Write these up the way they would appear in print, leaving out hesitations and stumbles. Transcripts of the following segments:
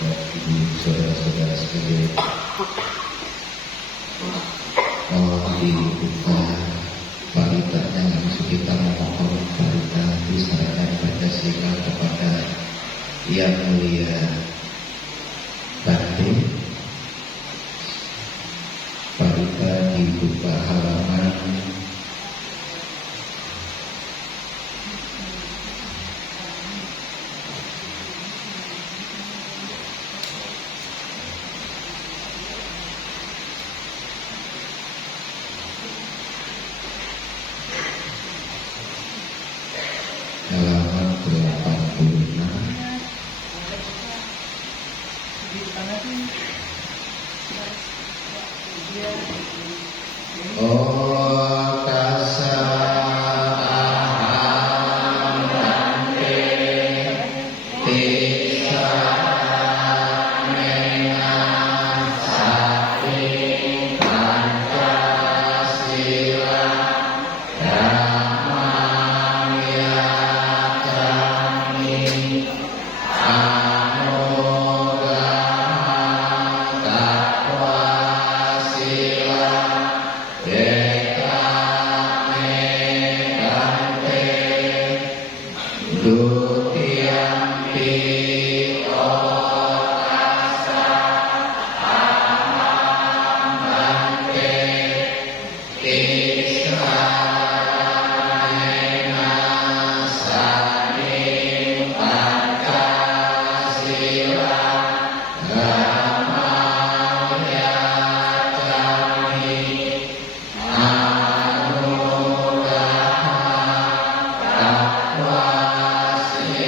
Ibu, saudara-saudara sekalian, dibuka baritanya langsung kita memohon barita diserahkan pada sila kepada Yang Mulia Bante. Barita dibuka halaman halaman 86. Oh tassa aham Bante tissa mena sati pancasila dhammayakami anugama takwa sila ekame Bante dutiyampi otasa aham Bante tissa mena sati pancasila dhammayakami anugama takwa sila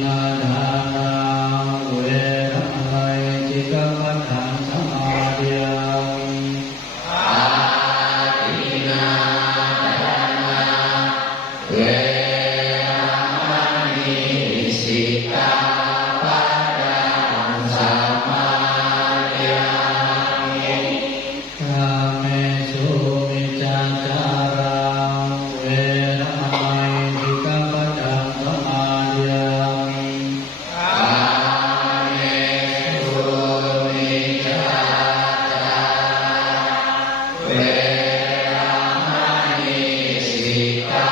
นาทานาเวรมณีสิกขาปัฏฐานสมาธิยามิอาทินนาทานาเวรมณีสิกขาปัฏฐานสมาธิยามิกาเมสุมิจฉาจาราเวรมณีสิกขาปัฏฐานสมาธิยามิกาเมสุมิจฉาจาราเวรมณีสิกขา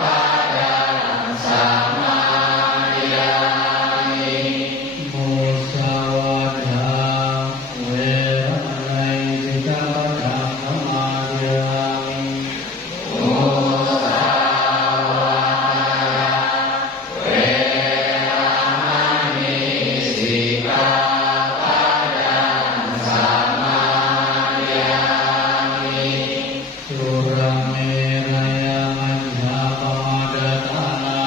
ปัฏฐานสมาธิยามิมุสาวาทาเวรมณีสิกขาปัฏฐานสมาธิยามิมุสาวาทาเวรมณีสิกขาปัฏฐานสมาธิยามิสุราเมรยมัจจาปมาทฐานา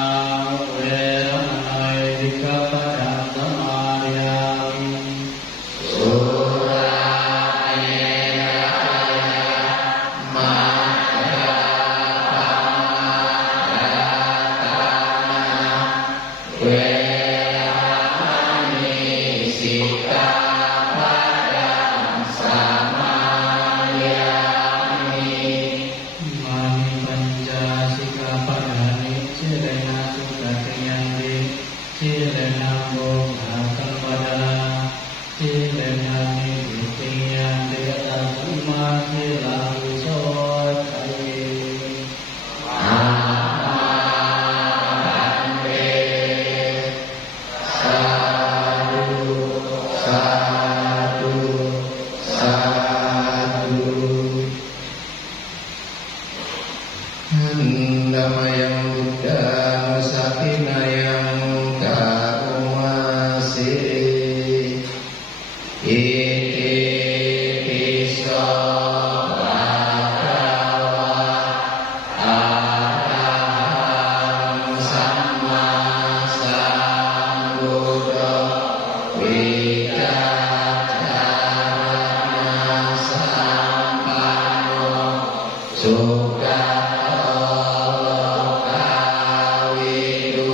เวรมณีสิกขาปัฏฐานสมาธิยามิสุราเมรยมัจจาปมาทฐานาเวรมณีสิกขาปัฏฐานสมาธิยามิมานิปัญจสิกขาปัฏฐานิสิเรนะสุขติยันติสิเรนะโมหะกัมปดาสิเรนะนิพุติยันติตัสมาสิลังโสตัยอาหันเตสาธุสาธุสาธุหันดามยังบุตตาสัพพินายังกาโอมาสิอิติปิโสภะคะวะอะระหังสัมมาสัมพุทโธวิจัจจารณสัมปันโนสุขโตโลกาวิดุ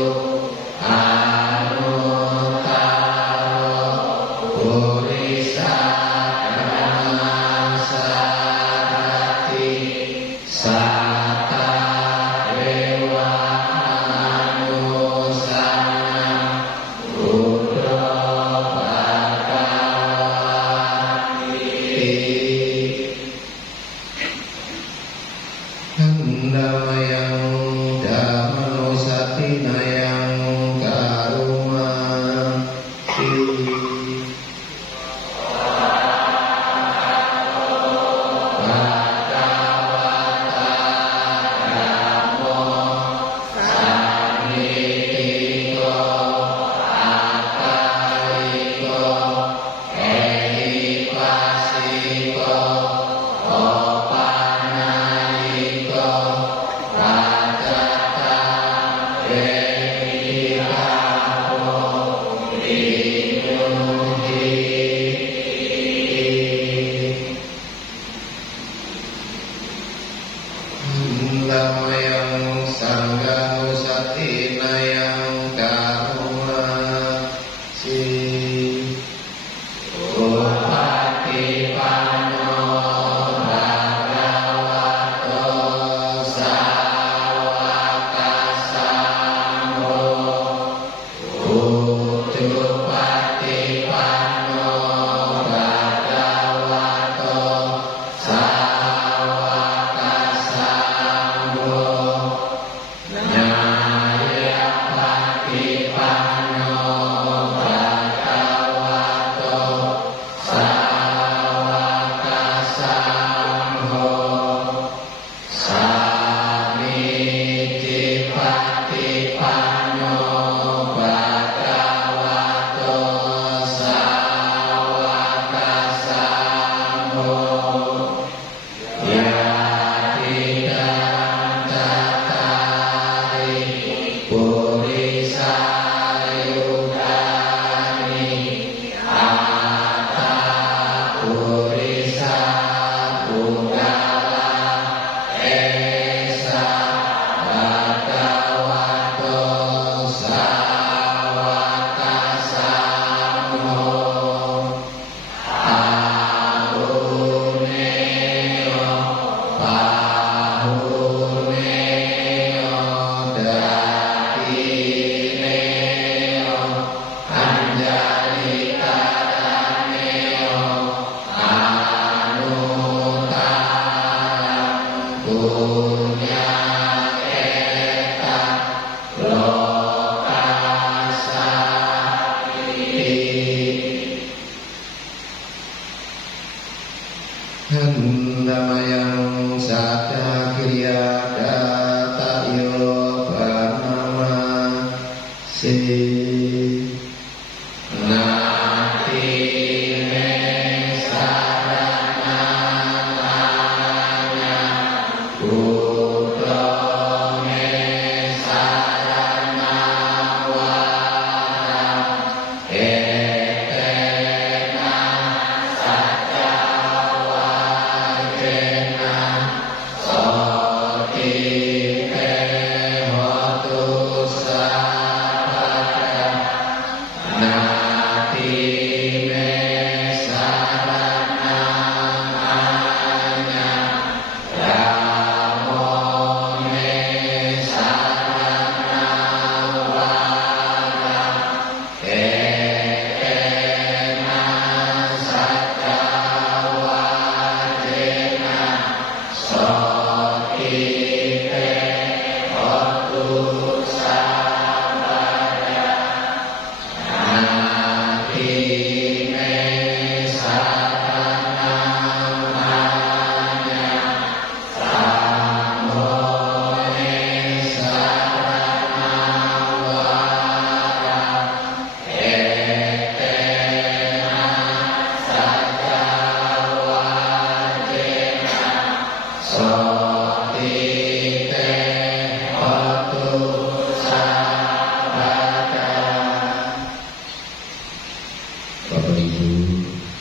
Bapak Ibu,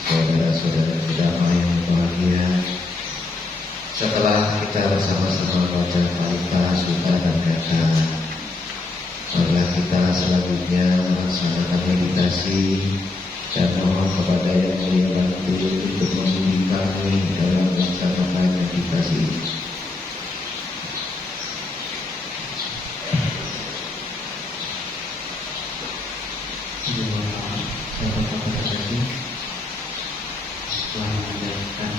saudara-saudara sedama yang berbahagia, setelah kita bersama-sama membaca Al-Fatihah, Sunnah dan Kata, marilah kita selanjutnya melaksanakan meditasi dan mohon kepada Yang Mulia Bantu untuk membimbing kami dalam melaksanakan meditasi ini. Setelah menjalankan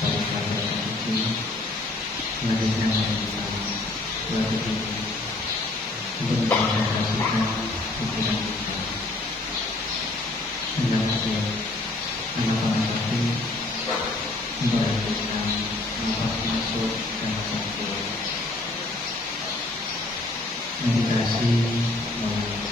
pada ini, mengadakan suatu ini untuk menjalankan pikiran kita. Menjalankan anak-anak hati, menjalankan nafas masuk dan nafas keluar. Meditasi mulai.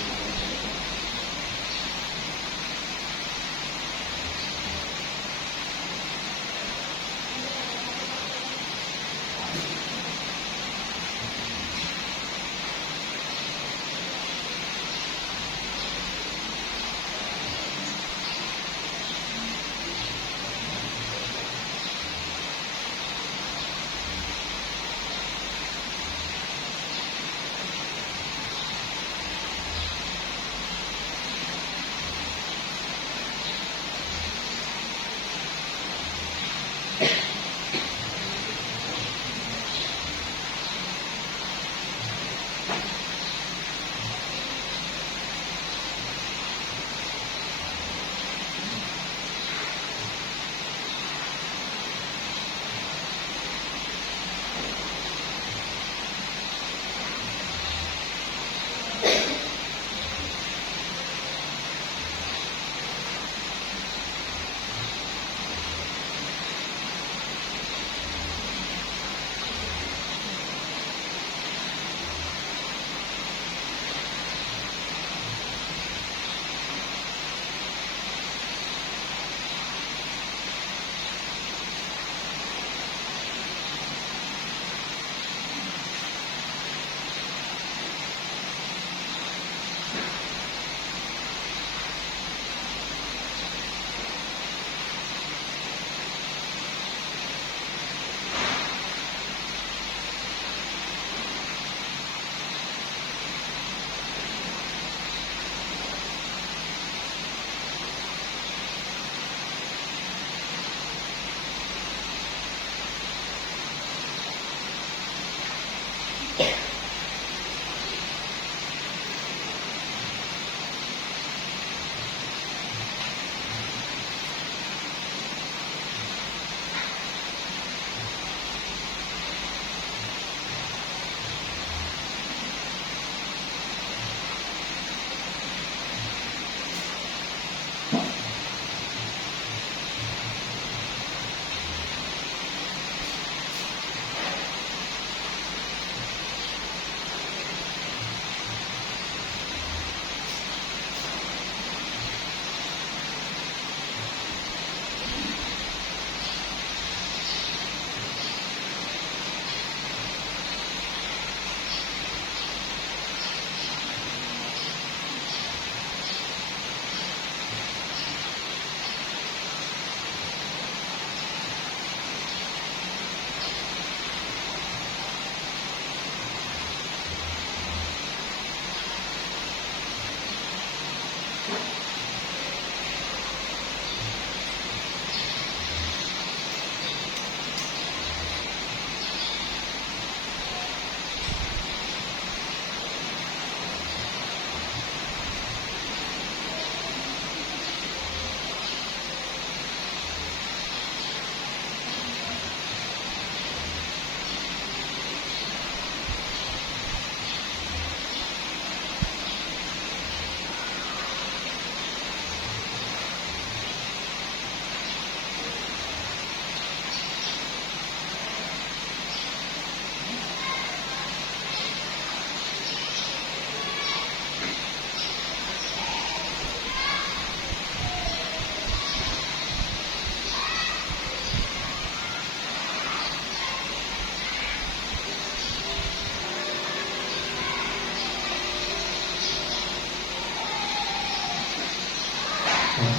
Bapak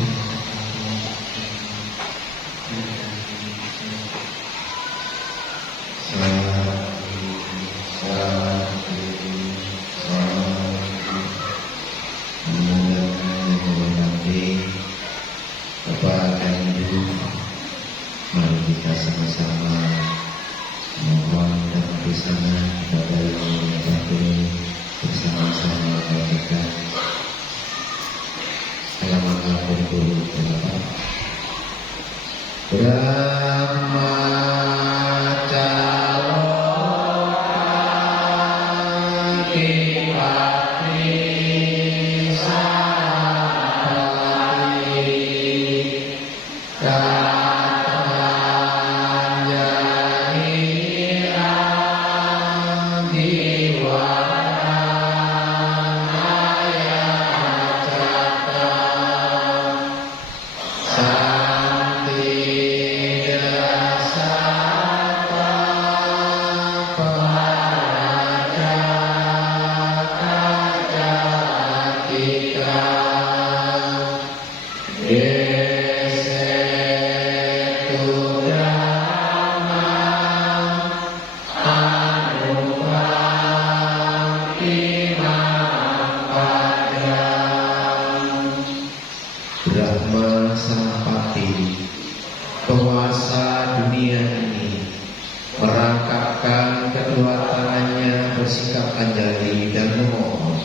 dan Ibu, mari kita sama-sama mohon dan bersama kepada Yang Mulia Batin bersama-sama bacakan halaman 88. Brahma Sampati, penguasa dunia ini, merangkapkan kedua tangannya bersikap anjali dan memohon.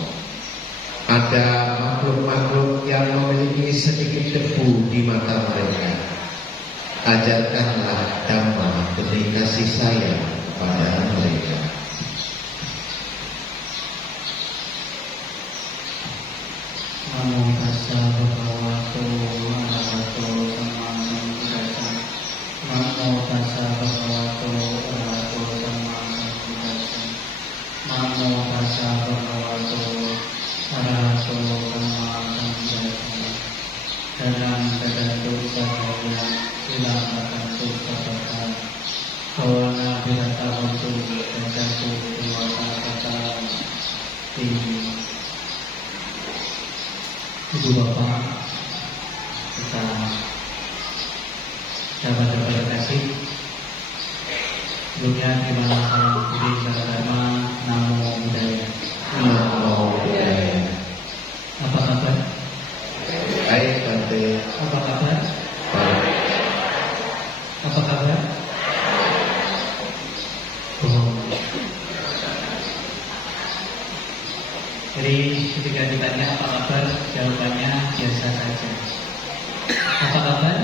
Ada makhluk-makhluk yang memiliki sedikit debu di mata mereka. Ajarkanlah Dhamma demi kasih sayang pada mereka. Namo tassa bhagavato arahato sama sambuddhassa. Namo tassa bhagavato arahato sama sambuddhassa. Namo tassa bhagavato arahato sama sambuddhassa. Dalam kedantu sahaya ilang akan sukapata. Kawana birata untuk kedantu dewasa kata tinggi. Ibu Bapak, kita dapat kasih. Sebelumnya terima salam budi salam namo buddhaya. Namo Buddhaya. Apa kabar? Baik, Bante. Apa kabar? Baik. Apa kabar? Bohong. Jadi ketika ditanya apa kabar, jawabannya biasa saja. Apa kabar?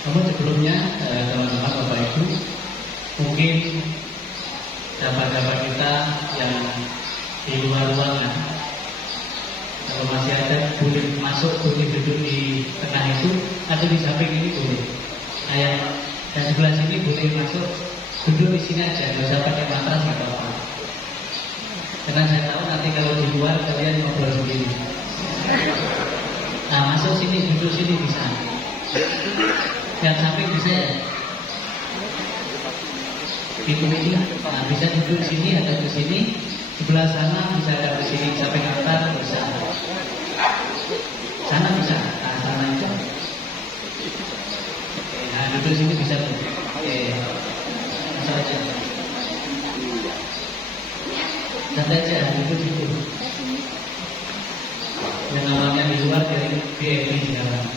Namun sebelumnya teman-teman Bapak Ibu, mungkin sahabat-sahabat kita yang di luar ruangan, kalau masih ada boleh masuk, boleh duduk di tengah itu atau di samping ini boleh. Nah, yang sebelah sini boleh masuk, duduk di sini aja, nggak usah pakai matras nggak apa-apa. Karena saya tahu nanti kalau di luar kalian ngobrol sendiri. Nah, masuk sini, duduk sini bisa. Yang samping bisa ya? Itu ini, nah, bisa duduk sini atau ke sini. Sebelah sana bisa ada ke sini, samping atas bisa. Sana bisa, nah, sana itu. Nah, duduk sini bisa tuh. Oke, masuk aja. Santai aja, duduk situ. Yang namanya di luar dari VIP sekarang.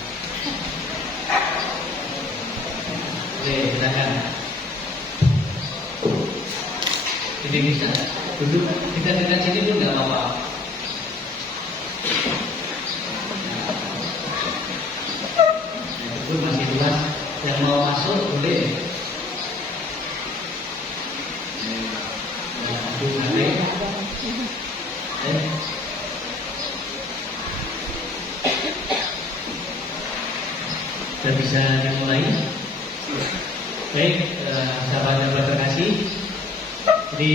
Oke, silakan. Jadi bisa duduk dekat-dekat sini pun nggak apa-apa. Itu masih luas. Yang mau masuk boleh. Duduk nanti. Sudah bisa dimulai. Baik, sahabat-sahabat terkasih. Jadi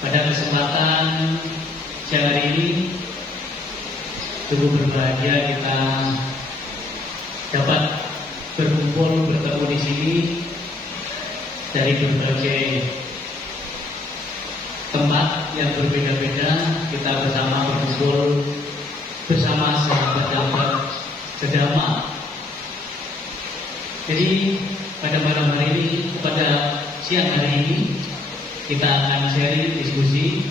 pada kesempatan siang hari ini sungguh berbahagia kita dapat berkumpul bertemu di sini dari berbagai tempat yang berbeda-beda. Kita bersama berkumpul bersama sahabat-sahabat sedama. Jadi pada malam hari ini, pada siang hari ini kita akan sharing diskusi.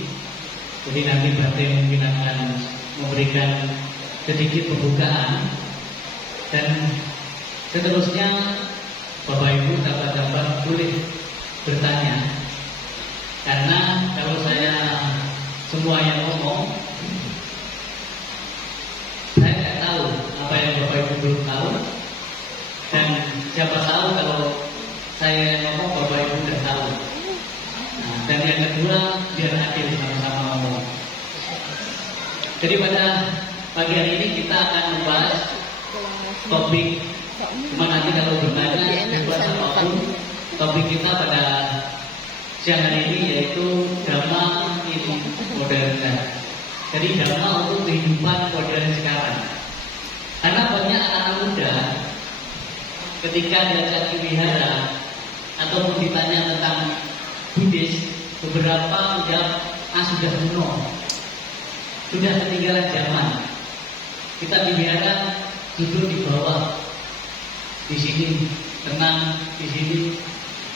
Jadi nanti Batin mungkin akan memberikan sedikit pembukaan dan seterusnya Bapak Ibu sahabat-sahabat boleh bertanya. Karena kalau saya semua yang ngomong, saya tidak tahu apa yang Bapak Ibu belum tahu. Dan siapa tahu kalau saya ngomong Bapak Ibu sudah tahu. Nah, dan yang kedua biar adil sama-sama ngomong. Jadi pada pagi hari ini kita akan membahas topik nanti kalau bertanya bebas apapun. Topik kita pada siang hari ini yaitu Dhamma in Modernitas. Jadi Dhamma untuk kehidupan modern sekarang. Karena banyak anak muda ketika diajak ke wihara ataupun ditanya tentang Buddhis, beberapa menjawab sudah kuno, sudah ketinggalan zaman. Kita di wihara duduk di bawah, di sini tenang, di sini.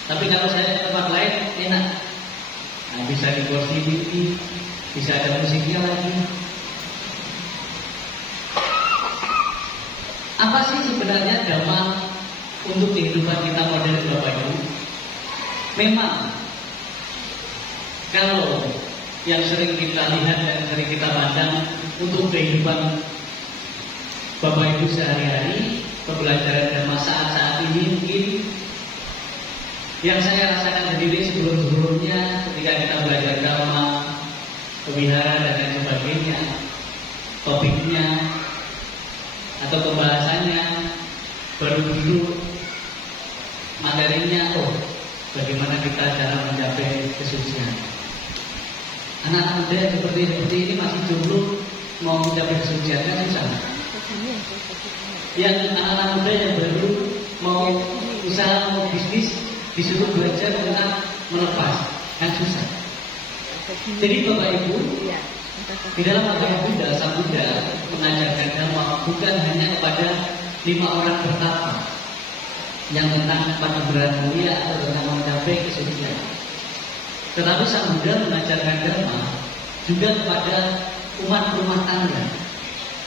Tapi kalau saya ke tempat lain enak, nah, bisa di kursi ini, bisa ada musiknya lagi. Apa sih sebenarnya Dhamma untuk kehidupan kita modern Bapak Ibu? Memang kalau yang sering kita lihat dan sering kita pandang untuk kehidupan Bapak Ibu sehari-hari, pembelajaran Dhamma saat-saat ini mungkin yang saya rasakan sendiri sebelum-sebelumnya ketika kita belajar Dhamma, wihara dan lain sebagainya, topiknya atau pembahasannya baru dulu materinya, bagaimana kita cara mencapai kesucian. Anak muda seperti ini masih jomblo mau mencapai kesucian kan susah. Yang anak-anak muda yang baru mau usaha, mau bisnis, disuruh belajar tentang melepas kan susah. Jadi Bapak Ibu, di dalam agama Buddha, Sang Buddha mengajarkan Dhamma bukan hanya kepada 5 orang pertama yang tentang penghiburan mulia atau tentang mencapai kesucian. Tetapi Sang Buddha mengajarkan Dhamma juga kepada umat rumah tangga.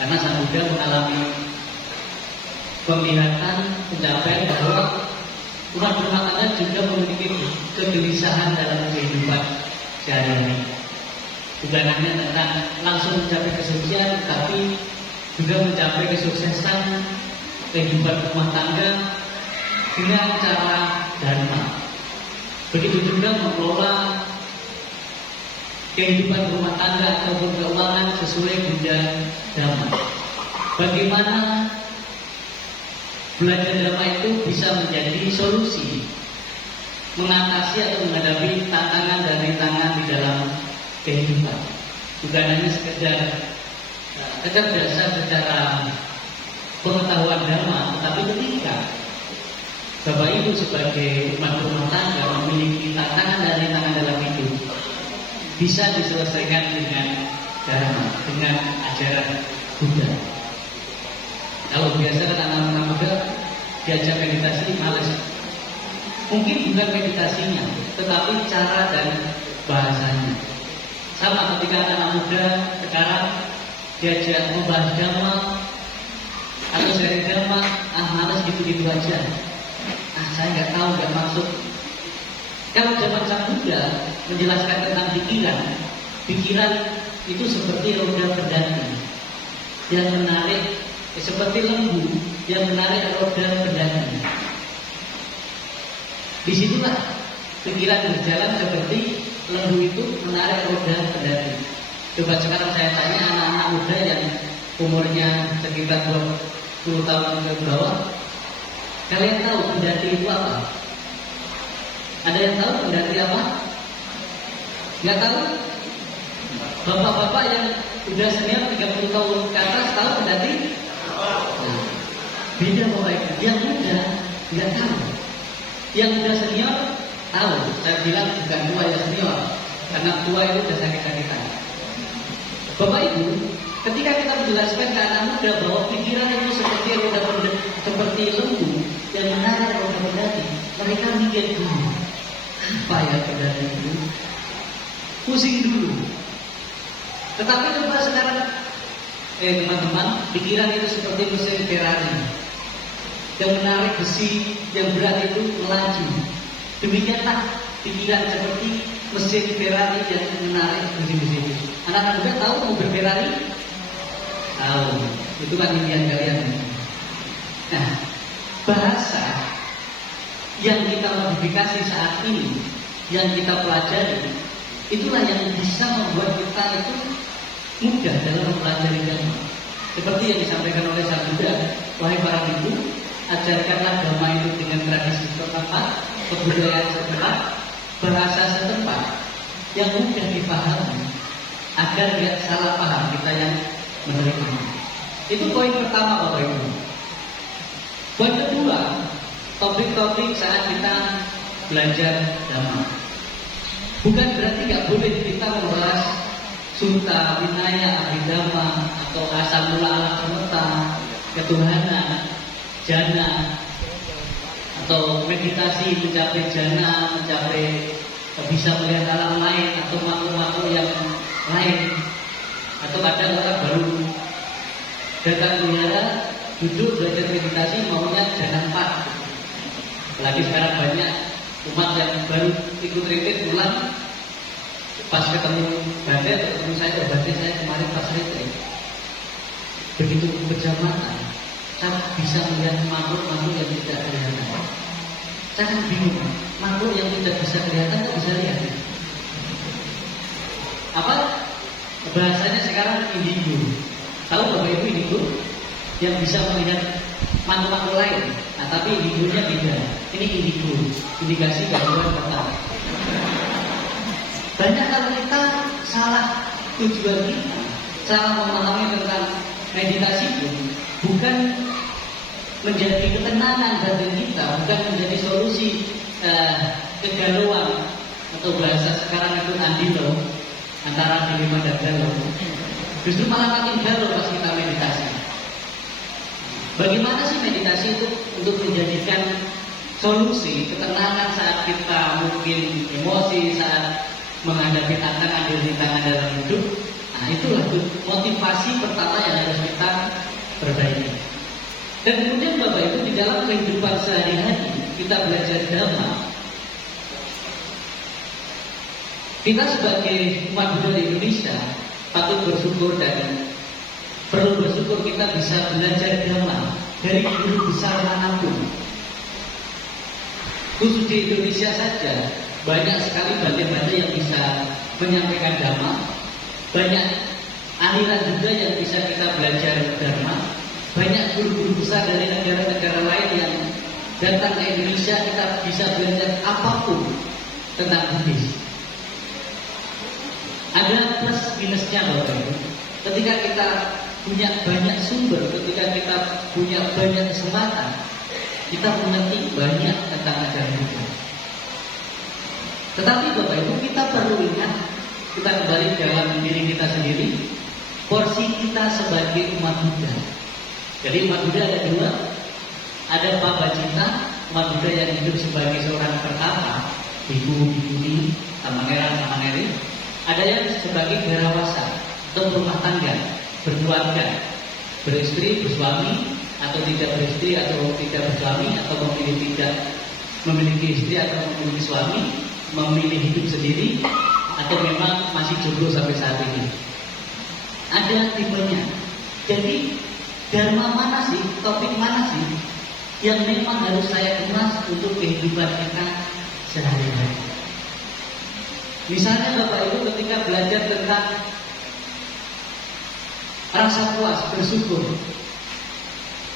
Karena Sang Buddha mengalami penglihatan, pencapaian bahwa umat rumah tangga juga memiliki kegelisahan dalam kehidupan sehari-hari. Bukan hanya tentang langsung mencapai kesucian, tapi juga mencapai kesuksesan kehidupan rumah tangga dengan cara dharma. Begitu juga mengelola kehidupan rumah tangga ataupun keuangan sesuai Buddha Dhamma. Bagaimana belajar Dhamma itu bisa menjadi solusi mengatasi atau menghadapi tantangan dan rintangan di dalam kehidupan. Bukan hanya sekedar kecerdasan secara pengetahuan Dhamma, tetapi ketika Bapak Ibu sebagai umat rumah tangga memiliki tantangan dan rintangan dalam hidup, bisa diselesaikan dengan Dhamma, dengan ajaran Buddha. Kalau biasa kan anak-anak muda diajak meditasi males. Mungkin bukan meditasinya, tetapi cara dan bahasanya. Sama ketika anak muda sekarang diajak membahas Dhamma atau sharing Dhamma, males gitu-gitu aja. Saya nggak tahu, nggak maksud. Kalau zaman Sang Buddha menjelaskan tentang pikiran itu seperti roda berdaki yang menarik, seperti lembu yang menarik roda berdaki. Disitulah pikiran berjalan seperti lembu itu menarik roda berdaki. Coba sekarang saya tanya anak-anak muda yang umurnya sekitar 20 tahun ke bawah, kalian tahu berdaki itu apa? Ada yang tahu berdaki apa? Nggak tahu? Bapak-bapak yang udah senior 30 tahun ke atas tahu berdaki? Nah, beda Bapak Ibu. Yang muda nggak tahu. Yang udah senior tahu. Saya bilang bukan tua ya senior, karena tua itu udah sakit-sakitan. Bapak Ibu, ketika kita menjelaskan ke anak muda bahwa pikiran itu seperti seperti lembu yang menarik roda kendali. Mereka mikir dulu, apa ya kendali itu? Pusing dulu. Tetapi coba sekarang, teman-teman, pikiran itu seperti mesin Ferrari yang menarik besi yang berat itu melaju. Demikianlah pikiran seperti mesin Ferrari yang menarik besi-besi itu. Anak-anak muda tahu mobil Ferrari? Tahu. Itu kan impian kalian. Nah, bahasa yang kita modifikasi saat ini, yang kita pelajari, itulah yang bisa membuat kita itu mudah dalam mempelajari agama. Seperti yang disampaikan oleh Sang Buddha, wahai para ibu, ajarkanlah agama itu dengan tradisi setempat, kebudayaan setempat, bahasa setempat yang mudah dipahami, agar tidak salah paham kita yang menerima. Itu poin pertama, Bapak Ibu. Poin kedua, topik-topik saat kita belajar agama. Bukan berarti nggak boleh kita membahas Sutta, Vinaya, Abhidhamma, atau asal mula alam semesta, ketuhanan, jana, atau meditasi mencapai jana, mencapai bisa melihat alam lain atau makhluk-makhluk yang lain. Atau kadang orang baru datang wihara, duduk belajar meditasi maunya jana 4. Apalagi sekarang banyak umat yang baru ikut retreat pulang. Pas ketemu badai atau ketemu saya, badai saya kemarin pas retreat, begitu berjamaah, saya bisa melihat makhluk-makhluk yang tidak kelihatan. Saya kan bingung, makhluk yang tidak bisa kelihatan kok bisa lihat? Apa? Bahasanya sekarang indigo. Tahu Bapak Ibu indigo? Yang bisa melihat makhluk-makhluk lain. Nah, tapi indigonya beda. Ini indigo, indikasi gangguan otak. Banyak kalau kita salah tujuan kita, salah memahami tentang meditasi pun, bukan menjadi ketenangan batin kita, bukan menjadi solusi kegalauan atau bahasa sekarang itu andilo, antara dilema dan galau. Justru malah makin galau pas kita meditasi. Bagaimana sih meditasi itu untuk menjadikan solusi ketenangan saat kita mungkin emosi, saat menghadapi tantangan dalam hidup? Nah, itulah motivasi pertama yang harus kita perbaiki. Dan kemudian Bapak Ibu, di dalam kehidupan sehari-hari kita belajar Dhamma, kita sebagai umat Buddha di Indonesia patut bersyukur dan perlu bersyukur kita bisa belajar Dhamma dari guru besar manapun. Khusus di Indonesia saja banyak sekali banda-banda yang bisa menyampaikan Dhamma, banyak aliran juga yang bisa kita belajar Dhamma, banyak guru-guru besar dari negara-negara lain yang datang ke Indonesia, kita bisa belajar apapun tentang Buddhis. Ada plus minusnya Bapak Ibu. Ketika kita punya banyak sumber, ketika kita punya banyak kesempatan, kita mengerti banyak tentang ajaran Buddha. Tetapi Bapak Ibu, kita perlu ingat, kita kembali dalam diri kita sendiri, porsi kita sebagai umat Buddha. Jadi umat Buddha ada dua, ada Pabajita, umat Buddha yang hidup sebagai seorang pertapa, biku-bikuni, tamanera-tamaneri. Ada yang sebagai garawasa atau berumah tangga, berkeluarga, beristri, bersuami, atau tidak beristri, atau tidak bersuami, atau tidak memiliki istri atau memiliki suami, memilih hidup sendiri, atau memang masih jomblo sampai saat ini. Ada tipenya. Jadi dharma mana sih, topik mana sih yang memang harus saya kemas untuk kehidupan kita sehari-hari? Misalnya Bapak Ibu ketika belajar tentang rasa puas, bersyukur,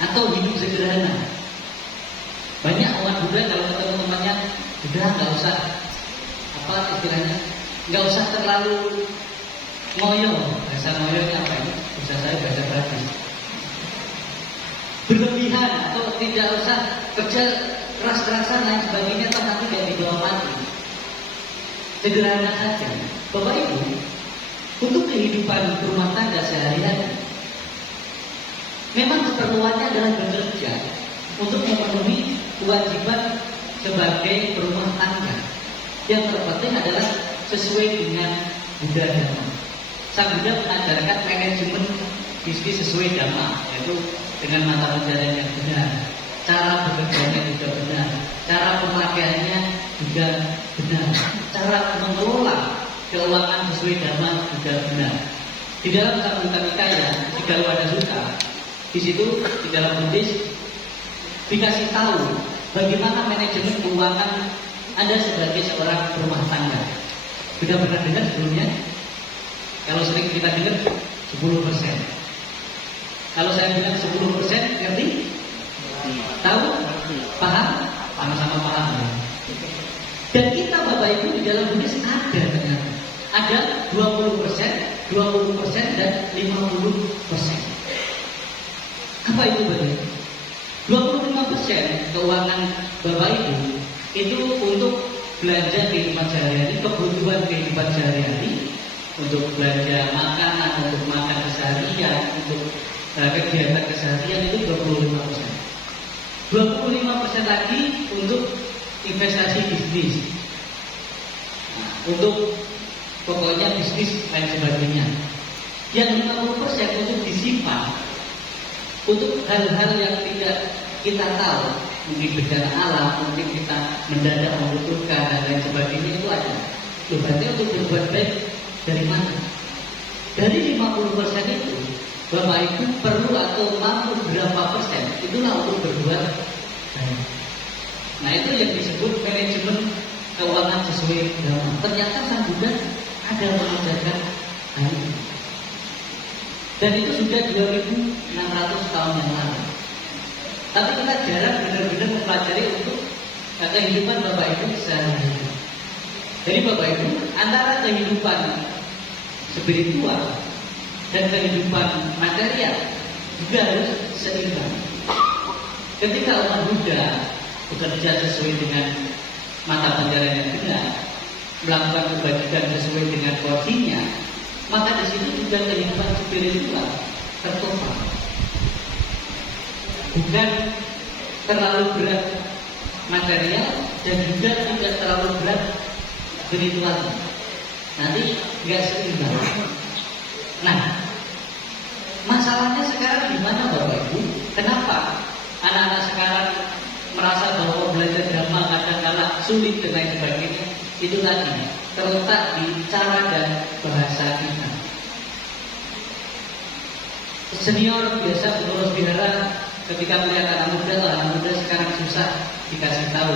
atau hidup sederhana. Banyak umat Buddha kalau ketemu temannya, udah nggak usah apa istilahnya, nggak usah terlalu ngoyo. Bahasa ngoyonya apa ini? Bisa saya bahasa praktis. Berlebihan atau tidak usah kerja keras-kerasan lain sebagainya, toh nanti tidak dibawa mati. Sederhana saja. Bapak Ibu, untuk kehidupan rumah tangga sehari-hari, Memang keperluannya adalah bekerja untuk memenuhi kewajiban sebagai berumah tangga. Yang terpenting adalah sesuai dengan Buddha Dhamma. Sang Buddha mengajarkan manajemen bisnis sesuai Dhamma, yaitu dengan mata pencaharian yang benar, cara bekerjanya juga benar, cara pemakaiannya juga benar, cara mengelola keuangan sesuai Dhamma juga benar. Di dalam Sabda Nikaya, di Galwada Sutta, di situ di dalam Buddhis dikasih tahu bagaimana manajemen keuangan Anda sebagai seorang rumah tangga. Sudah pernah dengar sebelumnya? Kalau sering kita dengar 10%. Kalau saya bilang 10%, ngerti? Tahu? Paham? Sama-sama paham ya? Dan kita Bapak Ibu di dalam Buddhis ada ternyata. Ada 20%, 20% dan 50%. Apa itu Bapak Ibu? 25% keuangan Bapak Ibu itu untuk belanja kehidupan sehari-hari, kebutuhan kehidupan sehari-hari, untuk belanja makanan, untuk makan keseharian, untuk kegiatan keseharian itu 25%. 25% lagi untuk investasi bisnis. Nah, untuk pokoknya bisnis dan sebagainya. Yang 50% untuk disimpan untuk hal-hal yang tidak kita tahu, mungkin bencana alam, mungkin kita mendadak membutuhkan dan lain sebagainya itu ada. Berarti untuk berbuat baik dari mana? Dari 50% itu Bapak Ibu perlu atau mampu berapa persen? Itulah untuk berbuat baik. Nah itu yang disebut manajemen keuangan sesuai Dhamma. Ternyata Sang Buddha ada mengajarkan hal ini. Dan itu sudah 2600 tahun yang lalu. Tapi kita jarang benar-benar mempelajari untuk kehidupan Bapak Ibu sehari-hari. Jadi Bapak Ibu antara kehidupan spiritual dan kehidupan material juga harus seimbang. Ketika umat Buddha bekerja sesuai dengan mata pencaharian yang benar, melakukan kebajikan sesuai dengan porsinya, maka di situ juga kehidupan spiritual tertopang. Bukan terlalu berat material dan juga tidak terlalu berat spiritual. Nanti nggak seimbang. Nah, masalahnya sekarang gimana Bapak Ibu? Kenapa anak-anak sekarang merasa bahwa belajar Dhamma kadang-kadang sulit dan lain sebagainya? Itu tadi terletak di cara dan bahasa kita. Senior biasa pengurus wihara ketika melihat anak muda sekarang susah dikasih tahu.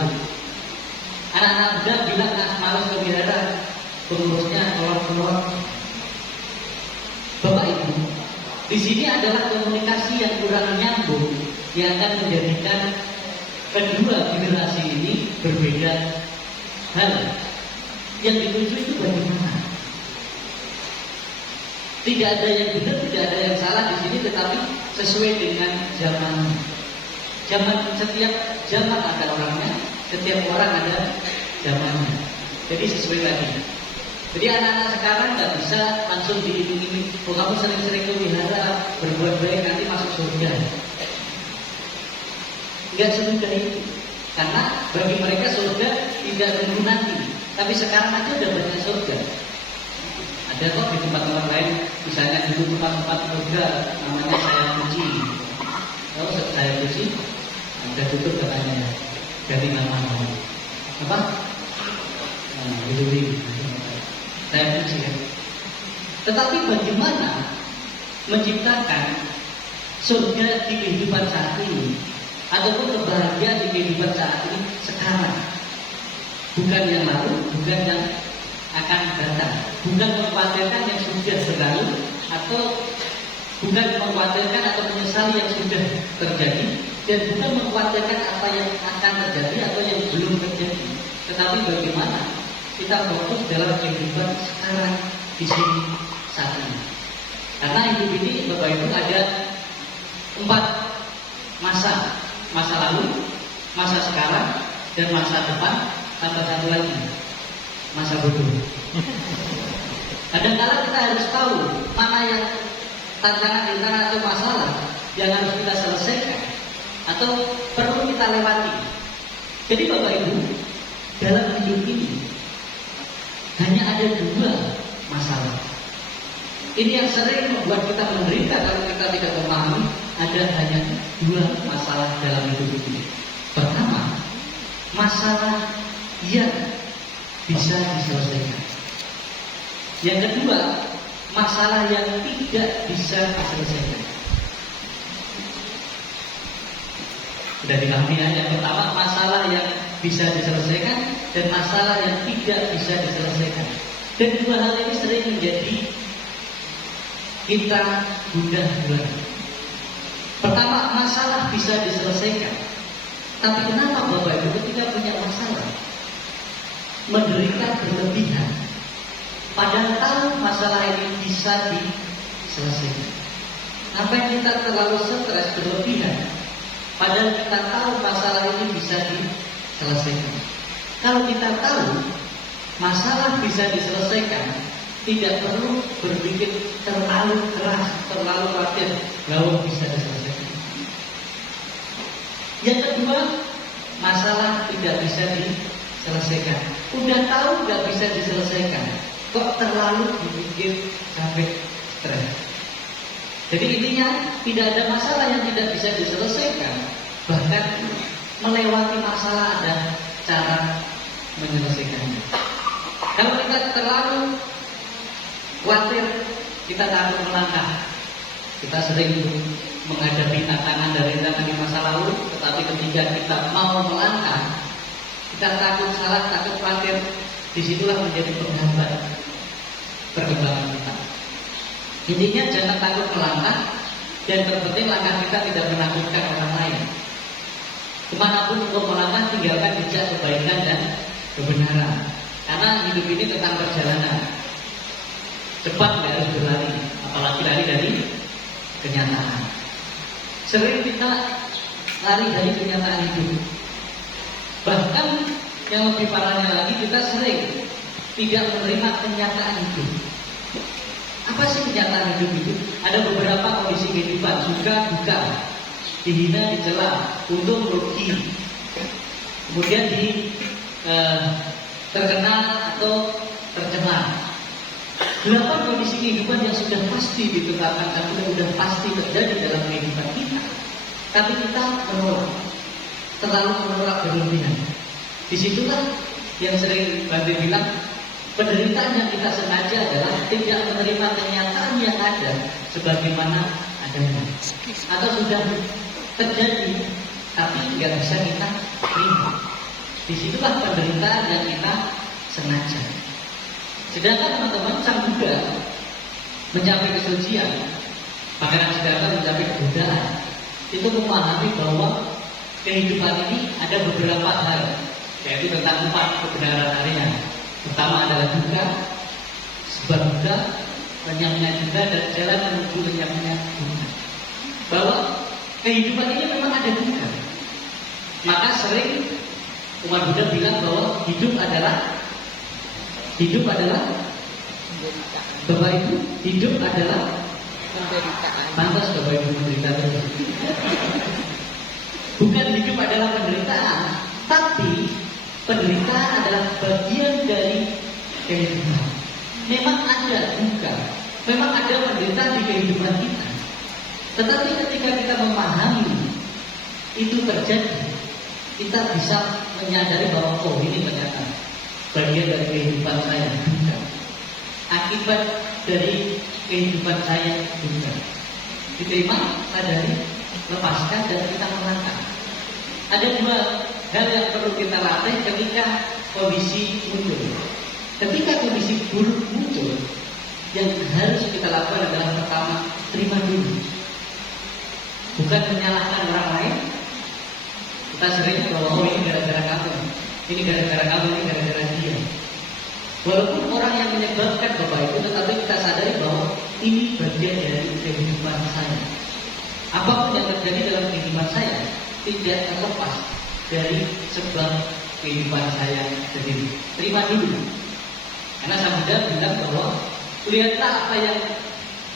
Anak-anak muda bilang malas ke wihara, pengurusnya kolot-kolot. Bapak Ibu, di sini adalah komunikasi yang kurang nyambung yang akan menjadikan kedua generasi ini berbeda hal. Yang dituju itu bagaimana? Tidak ada yang benar, tidak ada yang salah di sini, tetapi sesuai dengan zaman. Setiap zaman ada orangnya, setiap orang ada zamannya. Jadi sesuai tadi. Jadi anak-anak sekarang nggak bisa langsung diiming-iming. Oh kamu sering-sering ke wihara berbuat baik nanti masuk surga. Nggak semudah itu. Karena bagi mereka surga tidak menunggu nanti. Tapi sekarang aja udah banyak surga. Ada kok di tempat-tempat lain, misalnya dulu tempat-tempat surga namanya Saya Puji. Kalau Saya Puji, udah tutup katanya. Ganti nama. Apa? Nah, itu Saya Puji ya. Tetapi bagaimana menciptakan surga di kehidupan saat ini, ataupun kebahagiaan di kehidupan saat ini sekarang, bukan yang lalu, bukan yang akan datang, bukan mengkhawatirkan yang sudah berlalu, atau bukan mengkhawatirkan atau menyesali yang sudah terjadi, dan bukan mengkhawatirkan apa yang akan terjadi atau yang belum terjadi, tetapi bagaimana kita fokus dalam kehidupan sekarang di sini saat ini. Karena hidup ini Bapak Ibu ada 4 masa lalu, masa sekarang, dan masa depan, tambah satu lagi, masa bodoh. Kadang-kadang kita harus tahu mana yang tantangan atau masalah yang harus kita selesaikan atau perlu kita lewati. Jadi Bapak Ibu, dalam hidup ini hanya ada dua masalah. Ini yang sering membuat kita menderita kalau kita tidak memahami ada hanya dua masalah dalam hidup ini. Pertama, masalah yang bisa diselesaikan. Yang kedua, masalah yang tidak bisa diselesaikan. Sudah dipahami ya? Yang pertama, masalah yang bisa diselesaikan dan masalah yang tidak bisa diselesaikan. Dan dua hal ini sering menjadi kita gundah gulana. Pertama, masalah bisa diselesaikan. Tapi kenapa Bapak Ibu ketika punya masalah menderita berlebihan, padahal tahu masalah ini bisa diselesaikan? Apa yang kita terlalu stres berlebihan, padahal kita tahu masalah ini bisa diselesaikan? Kalau kita tahu masalah bisa diselesaikan, tidak perlu berpikir terlalu keras, terlalu khawatir bahwa bisa diselesaikan. Yang kedua, masalah tidak bisa diselesaikan. Udah tahu nggak bisa diselesaikan, kok terlalu dipikir sampai stres. Jadi intinya tidak ada masalah yang tidak bisa diselesaikan. Bahkan melewati masalah ada cara menyelesaikannya. Kalau kita terlalu khawatir, kita takut melangkah. Kita sering menghadapi tantangan dari tantangan di masa lalu, tetapi ketika kita mau melangkah, kita takut salah, takut khawatir. Disitulah menjadi penghambat perkembangan kita. Intinya jangan takut melangkah, dan terpenting langkah kita tidak menakutkan orang lain. Kemanapun untuk melangkah, tinggalkan jejak kebaikan dan kebenaran. Karena hidup ini tentang perjalanan. Cepat nggak harus berlari, apalagi lari dari kenyataan. Sering kita lari dari kenyataan hidup. Bahkan yang lebih parahnya lagi, kita sering tidak menerima kenyataan hidup. Apa sih kenyataan hidup itu? Ada beberapa kondisi kehidupan, suka duka, dihina, dicela, untung rugi, kemudian terkenal atau tercemar. 8 kondisi kehidupan yang sudah pasti ditetapkan dan sudah pasti terjadi dalam kehidupan kita. Tapi kita menolak, terlalu menolak berlebihan. Disitulah yang sering Bante bilang, penderitaan yang kita sengaja adalah tidak menerima kenyataan yang ada sebagaimana adanya, atau sudah terjadi tapi nggak bisa kita terima. Disitulah penderitaan yang kita sengaja. Sedangkan teman-teman Sang Buddha mencapai kesucian, Pangeran Siddhartha mencapai kebudayaan, itu memahami bahwa kehidupan ini ada beberapa hal, yaitu tentang 4 kebenaran harian. Pertama adalah duka, sebab duka, lenyapnya duka, dan jalan menuju lenyapnya duka. Bahwa kehidupan ini memang ada duka. Maka sering umat Buddha bilang bahwa hidup adalah Bapak Ibu, hidup adalah penderitaan. Pantas Bapak Ibu menderita terus. Bukan hidup adalah penderitaan, tapi penderitaan adalah bagian dari kehidupan. Memang ada duka, memang ada penderitaan di kehidupan kita. Tetapi ketika kita memahami itu terjadi, kita bisa menyadari bahwa oh ini ternyata bagian dari kehidupan saya duka. Akibat dari kehidupan saya duka. Diterima, sadari, lepaskan, dan kita melangkah. Ada 2 hal yang perlu kita latih ketika kondisi muncul. Ketika kondisi buruk muncul, yang harus kita lakukan adalah pertama, terima dulu. Bukan menyalahkan orang lain. Kita sering bahwa oh ini gara-gara kamu, ini gara-gara kamu, ini gara-gara dia. Walaupun orang yang menyebabkan Bapak itu, tetapi kita sadari bahwa ini bagian dari kehidupan saya. Apapun yang terjadi dalam kehidupan saya tidak terlepas dari sebab kehidupan saya sendiri. Terima dulu. Karena Sang Buddha bilang bahwa lihatlah apa yang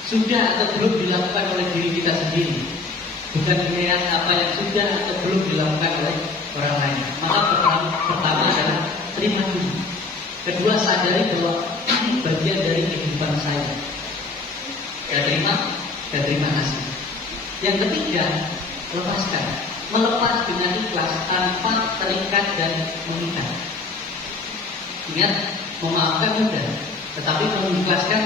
sudah atau belum dilakukan oleh diri kita sendiri. bukan melihat apa yang sudah atau belum dilakukan oleh orang lain. Maka pertama adalah terima dulu. Kedua, sadari bahwa ini bagian dari kehidupan saya. Ya terima kasih. Yang ketiga, lepaskan. Melepas dengan ikhlas tanpa terikat dan mengikat. Ingat, memaafkan mudah, tetapi mengikhlaskan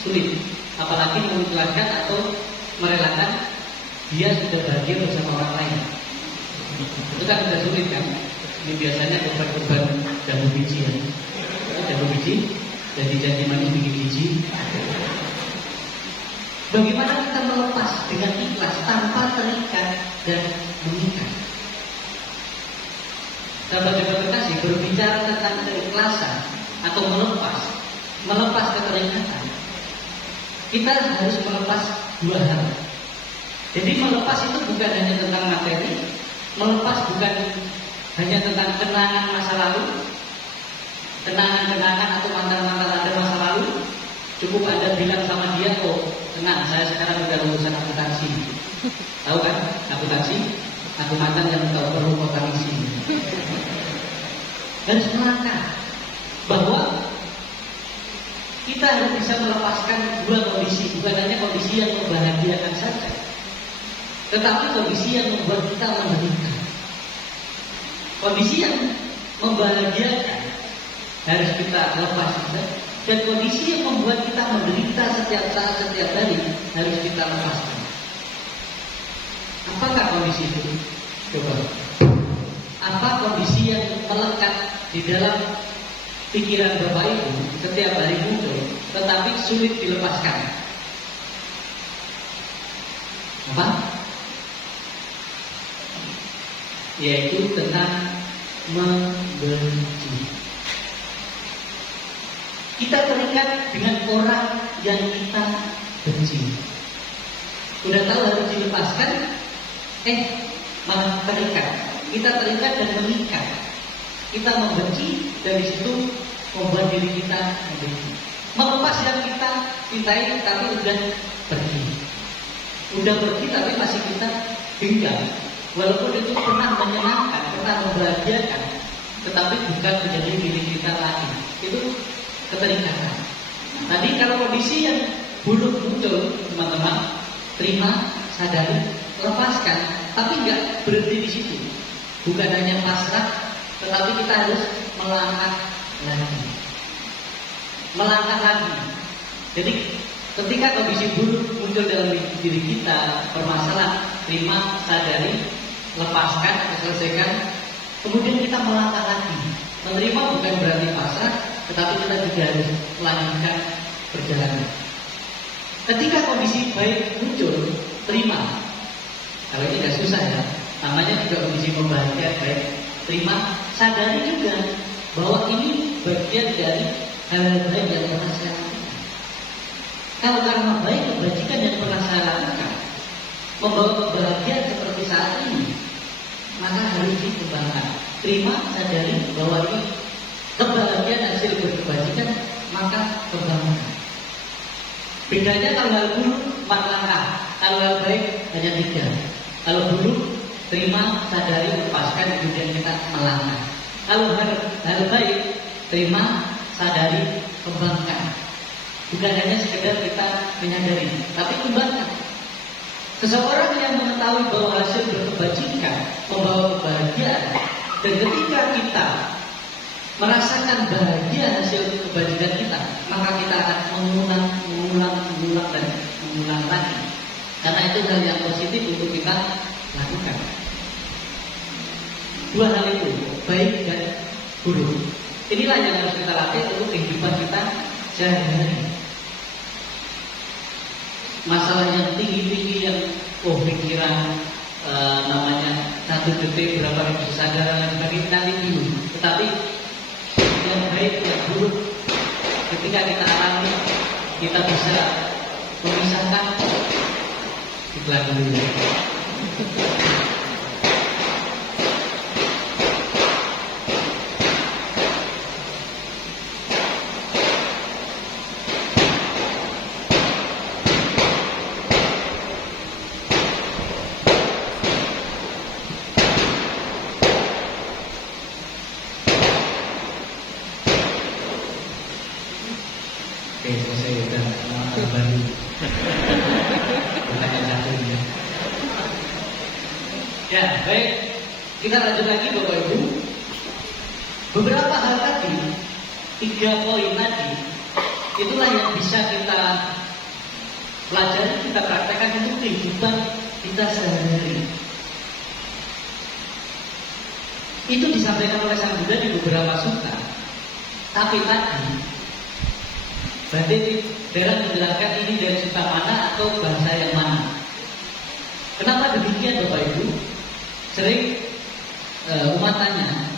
sulit. Apalagi mengikhlaskan atau merelakan dia sudah bahagia bersama orang lain. Itu kan sudah sulit kan? Ini biasanya beban jamu biji ya. Jamu biji, jadi janji manis bikin biji. Bagaimana kita melepas dengan ikhlas tanpa terikat dan mengikat? Sahabat juga kasih berbicara tentang keikhlasan atau melepas keterikatan. Kita harus melepas dua hal. Jadi melepas itu bukan hanya tentang materi, melepas bukan hanya tentang kenangan masa lalu, kenangan atau mantan-mantan Anda masa lalu. Cukup Anda bilang sama dia, oh tenang, saya sekarang sudah lulusan akuntansi. Tahu kan akuntansi? Aku mantan yang tahu perlu akuntansi. Harus melangkah bahwa kita harus bisa melepaskan dua kondisi, bukan hanya kondisi yang membahagiakan saja, tetapi kondisi yang membuat kita menderita. Kondisi yang membahagiakan harus kita lepas juga, dan kondisi yang membuat kita menderita setiap saat, setiap hari harus kita lepaskan. Apakah kondisi itu? Coba. Apa kondisi yang melekat di dalam pikiran Bapak Ibu setiap hari muncul, tetapi sulit dilepaskan? Apa? Yaitu tentang membenci. Kita terikat dengan orang yang kita benci. Udah tahu harus dilepaskan, malah terikat. Kita terikat dan mengikat. Kita membenci, dari situ membuat diri kita membenci. Melepas yang kita cintai tapi udah pergi. Udah pergi tapi masih kita genggam. Walaupun itu pernah menyenangkan, pernah membahagiakan, tetapi bukan menjadi milik kita lagi. Itu keterikatan. Tadi kalau kondisi yang buruk muncul, teman-teman, terima, sadari, lepaskan, tapi nggak berhenti di situ. Bukan hanya pasrah, tetapi kita harus melangkah lagi. Melangkah lagi. Jadi ketika kondisi buruk muncul dalam diri kita, permasalahan, terima, sadari, lepaskan, selesaikan, kemudian kita melangkah lagi. Menerima bukan berarti pasrah, tetapi kita juga harus melanjutkan perjalanan. Ketika kondisi baik muncul, terima. Kalau ini nggak susah ya, namanya juga kondisi membahagiakan baik. Terima, sadari juga bahwa ini bagian dari hal-hal baik yang pernah saya lakukan. Kalau karena baik kebajikan yang pernah saya lakukan membawa kebahagiaan seperti saat ini, maka harus dikembangkan. Terima, sadari bahwa ini kebahagiaan hasil berkebajikan, maka kembangkan. Bedanya kalau hal buruk 4 langkah, kalau hal baik hanya 3. Kalau buruk, terima, sadari, lepaskan, kemudian kita melangkah. Kalau hal baik, terima, sadari, kembangkan. Bukan hanya sekedar kita menyadari, tapi kembangkan. Seseorang yang mengetahui bahwa hasil berkebajikan membawa kebahagiaan, dan ketika kita merasakan bahagia hasil kebajikan kita, maka kita akan mengulang dan mengulang lagi. Karena itu hal yang positif untuk kita lakukan. Dua hal itu, baik dan buruk, inilah yang harus kita latih untuk kehidupan kita sehari-hari. Masalah yang tinggi-tinggi yang pikiran namanya 1 detik berapa ribu kesadaran dan sebagainya nanti dulu. Tetapi yang baik yang buruk ketika kita alami, kita bisa memisahkan. Iklan dulu. Bukan satunya. Ya, baik. Kita lanjut lagi Bapak Ibu. Beberapa hal tadi, 3 poin tadi, itulah yang bisa kita pelajari, kita praktekkan untuk kehidupan kita sehari-hari. Itu disampaikan oleh Sang Buddha di beberapa sutta. Tapi tadi berarti Dera menjelaskan ini dari sutta mana atau bahasa yang mana. Kenapa demikian Bapak Ibu? Sering umat tanya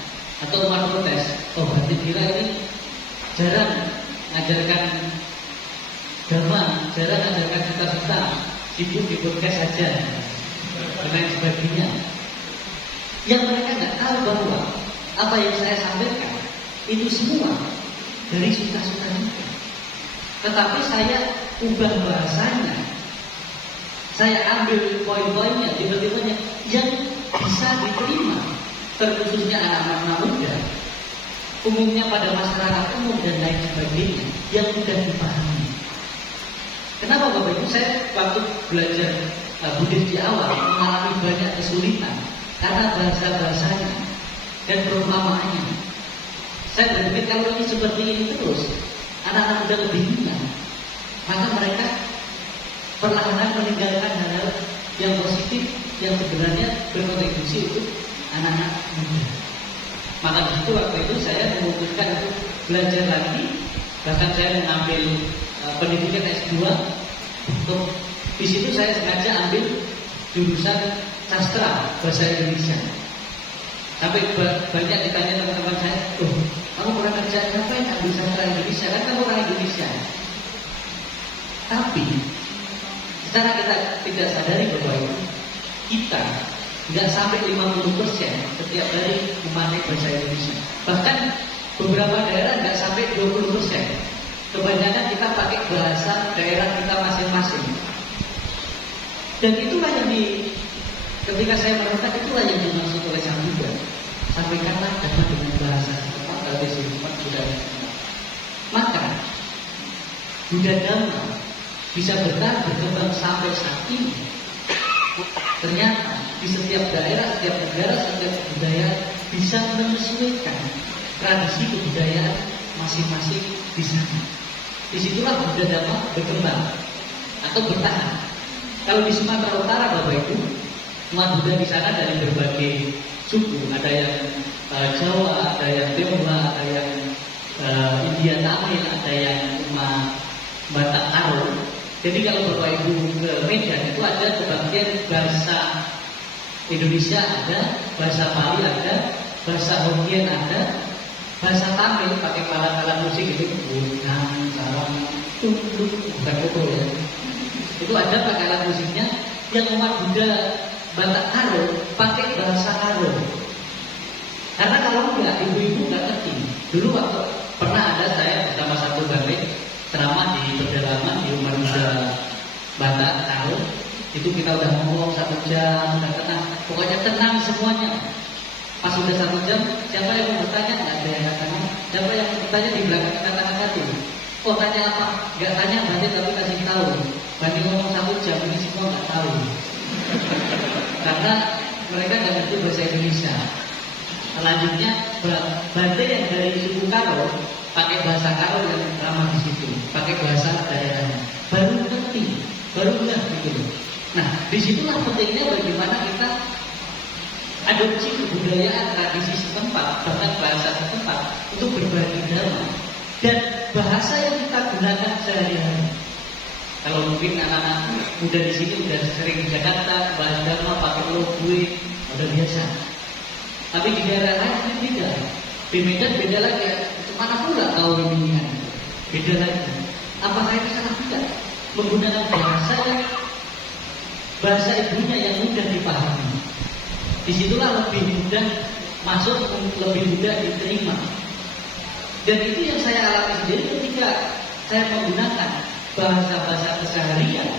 atau umat protes, oh berarti Dera ini jarang mengajarkan dhamma, jarang mengajarkan sutta-sutta, sibuk di podcast saja dan lain sebagainya. Yang mereka nggak tahu bahwa apa yang saya sampaikan itu semua dari sutta-sutta itu. Tetapi saya ubah bahasanya, saya ambil poin-poinnya, tiba-tibanya yang bisa diterima, terkhususnya anak-anak muda, umumnya pada masyarakat umum dan lain sebagainya, yang mudah dipahami. Kenapa Bapak Ibu? Saya waktu belajar Buddhis di awal mengalami banyak kesulitan karena bahasa-bahasanya dan perumpamaannya. Saya berpikir kalau ini seperti ini terus, anak-anak muda kebingungan, maka mereka perlahan meninggalkan hal-hal yang positif yang sebenarnya berkontribusi untuk anak-anak muda. Maka di situ waktu itu saya memutuskan untuk belajar lagi, bahkan saya mengambil pendidikan S2. Untuk di situ saya sengaja ambil jurusan sastra bahasa Indonesia. Sampai banyak ditanya teman-teman saya, kamu pernah kerja ngapain ambil sastra Indonesia? Kan kamu orang Indonesia. Tapi secara kita tidak sadari bahwa kita tidak sampai 50% setiap hari memakai bahasa Indonesia. Bahkan beberapa daerah nggak sampai 20%. Kebanyakan kita pakai bahasa daerah kita masing-masing. Dan itulah yang ketika saya merenungkan, itulah yang dimaksud oleh Sang Buddha. Sampaikanlah dhamma dengan bahasa setempat dari sifat budaya. Maka Buddha Dhamma bisa berkembang sampai saat ini. Ternyata di setiap daerah, setiap negara, setiap budaya bisa menyesuaikan tradisi kebudayaan masing-masing di sana. Disitulah Buddha Dhamma berkembang atau bertahan. Kalau di Sumatera Utara Bapak Ibu, umat Buddha di sana dari berbagai suku, ada yang Jawa, ada yang Tionghoa, ada yang India Tamil, ada yang umat Batak Karo. Jadi kalau Bapak Ibu ke Medan itu ada kebaktian bahasa Indonesia ada, bahasa Bali ada, bahasa Hokkien ada, bahasa Tamil pakai alat-alat musik itu bukan salam tunduk bukan pukul ya. Itu ada pakai alat musiknya. Yang umat Buddha Batak Karo pakai bahasa Karo. Karena kalau enggak, ibu-ibu nggak ngerti. Dulu waktu pernah ada saya bersama satu balik ceramah di pedalaman di umat Buddha Batak Karo. Itu kita udah ngomong 1 jam, udah tenang. Pokoknya tenang semuanya. Pas udah 1 jam, siapa yang mau bertanya? Nggak ada yang tanya. Siapa yang mau bertanya di belakang kata-kata itu? Oh tanya apa? Nggak tanya berarti tapi kasih tahu. Berarti ngomong 1 jam ini semua nggak tahu. Karena mereka nggak ngerti bahasa Indonesia. Selanjutnya Bante yang dari suku Karo pakai bahasa Karo yang ramah di situ, pakai bahasa daerahnya. Baru ngerti, baru nggak gitu. Nah, disitulah pentingnya bagaimana kita adopsi kebudayaan tradisi setempat, bahkan bahasa setempat untuk berbagi dhamma dan bahasa yang kita gunakan sehari-hari. Kalau mungkin anak-anak muda di sini udah sering di Jakarta bahas dhamma pakai lo gue udah biasa. Tapi di daerah lain ini beda. Di Medan beda lagi. Mana pula tahu ini beda lagi. Apakah itu salah tidak? Menggunakan bahasa ibunya yang mudah dipahami. Disitulah lebih mudah masuk, lebih mudah diterima. Dan itu yang saya alami sendiri ketika saya menggunakan bahasa-bahasa keseharian.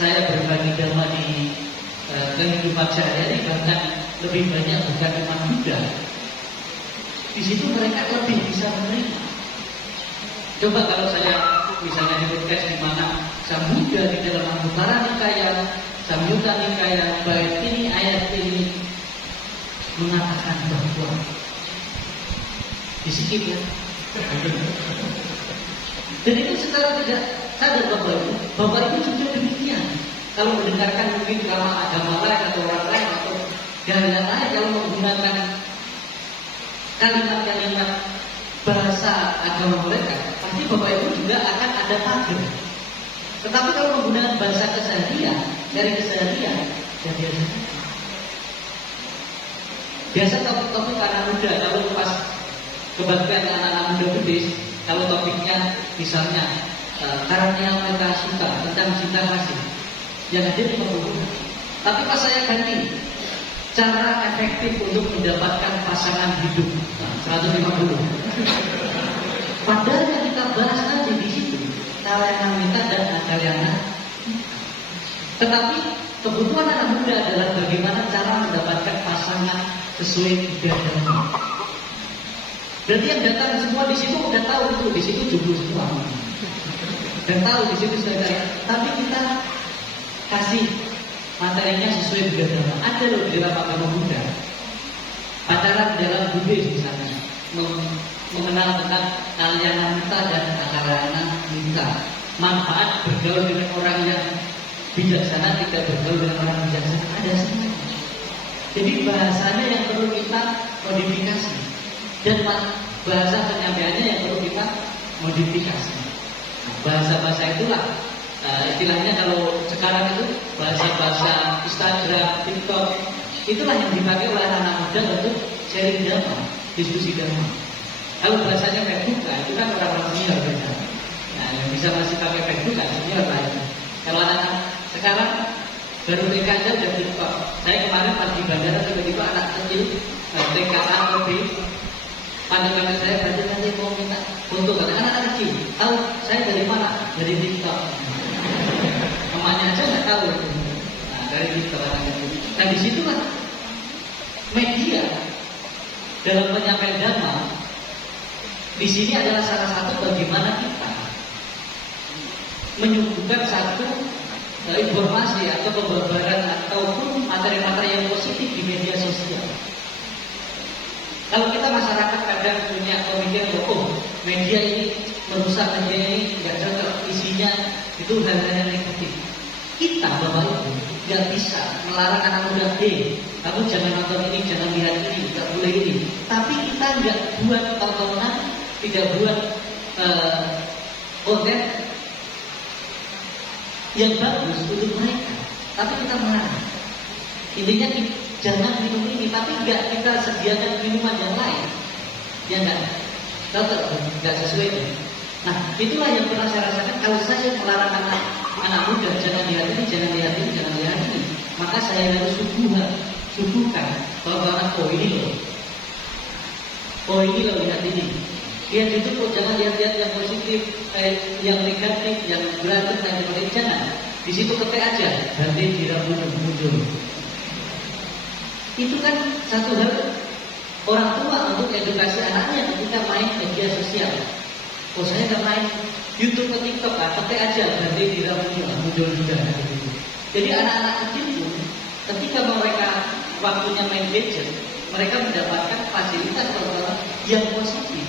Saya berbagi dhamma di kehidupan sehari-hari, bahkan lebih banyak bukan umat Buddha. Di situ mereka lebih bisa menerima. Coba kalau saya misalnya di podcast di mana Sambuddha di dalam Anguttara Nikaya, Samyutta Nikaya, bait ini ayat ini mengatakan bahwa disikip ya. Dan itu secara tidak sadar Bapak Ibu juga demikian. Kalau mendengarkan mungkin agama lain atau orang lain atau daerah lain, kalau menggunakan kalimat-kalimat bahasa agama mereka, pasti Bapak Ibu juga akan ada pagar. Tetapi kalau menggunakan bahasa keseharian, dari keseharian, ya biasa topik anak muda. Kalau pas kebaktian anak-anak muda Buddhis, kalau topiknya misalnya karakter mereka suka tentang cinta kasih, yang ada 50. Tapi pas saya ganti cara efektif untuk mendapatkan pasangan hidup, 150. Padahal yang kita bahas tadi di situ kalian minta dan kalian. Tetapi kebutuhan anak muda adalah bagaimana cara mendapatkan pasangan sesuai ibadah. Berarti yang datang semua di situ udah tahu itu di situ jomblo semua. Dan tahu di situ saudara. Tapi kita kasih materinya sesuai ibadah. Ada loh di dalam agama Buddha. Pacaran dalam Buddhis misalnya mengenal tentang kalyana mita dan akarana mita. Manfaat bergaul dengan orang yang bijaksana, tidak bergaul dengan orang bijaksana, ada semua. Jadi bahasanya yang perlu kita modifikasi dan bahasa penyampaiannya yang perlu kita modifikasi. Bahasa-bahasa itulah istilahnya kalau sekarang itu bahasa-bahasa Instagram, TikTok, itulah yang dipakai oleh anak muda untuk sharing dhamma, diskusi dhamma. Kalau bahasanya Facebook, itu kan orang-orang senior kan. Nah, yang bisa masih pakai Facebook kan senior lah itu. Kalau anak sekarang baru TK aja udah TikTok. Saya kemarin pas di bandara tiba-tiba anak kecil TK A atau B pandang saya berarti nanti mau minta foto kan anak kecil. Tahu saya dari mana? Dari TikTok. Emaknya aja nggak tahu itu. Nah, dari TikTok anak kecil. Nah di situ kan media dalam penyampaian dhamma di sini adalah salah satu bagaimana kita menyuguhkan satu informasi atau pembabaran ataupun materi-materi yang positif di media sosial. Kalau kita masyarakat kadang punya pemikiran bahwa media ini merusak, media ini nggak cocok, isinya itu hal-hal yang negatif. Kita Bapak Ibu nggak bisa melarang anak muda, kamu jangan nonton ini, jangan lihat ini, nggak boleh ini. Tapi kita nggak buat tontonan, tidak buat konten yang bagus untuk mereka, tapi kita melarang. Intinya jangan minum ini, tapi nggak kita sediakan minuman yang lain, yang nggak sesuai itu. Nah, itulah yang pernah saya rasakan kalau saya melarang anak muda jangan lihat ini, jangan lihat ini, jangan lihat ini, maka saya harus suguhkan bahwa ini loh lihat ini. Lihat itu kok jangan lihat-lihat yang positif, yang negatif, yang berantem dan sebagainya, jangan. Di situ ketik aja, nanti tidak muncul. Itu kan satu hal orang tua untuk edukasi anaknya ketika main media sosial. Oh saya nggak main YouTube atau TikTok, ketik aja, nanti tidak muncul juga. Jadi anak-anak kecil pun ketika mereka waktunya main gadget, mereka mendapatkan fasilitas yang positif.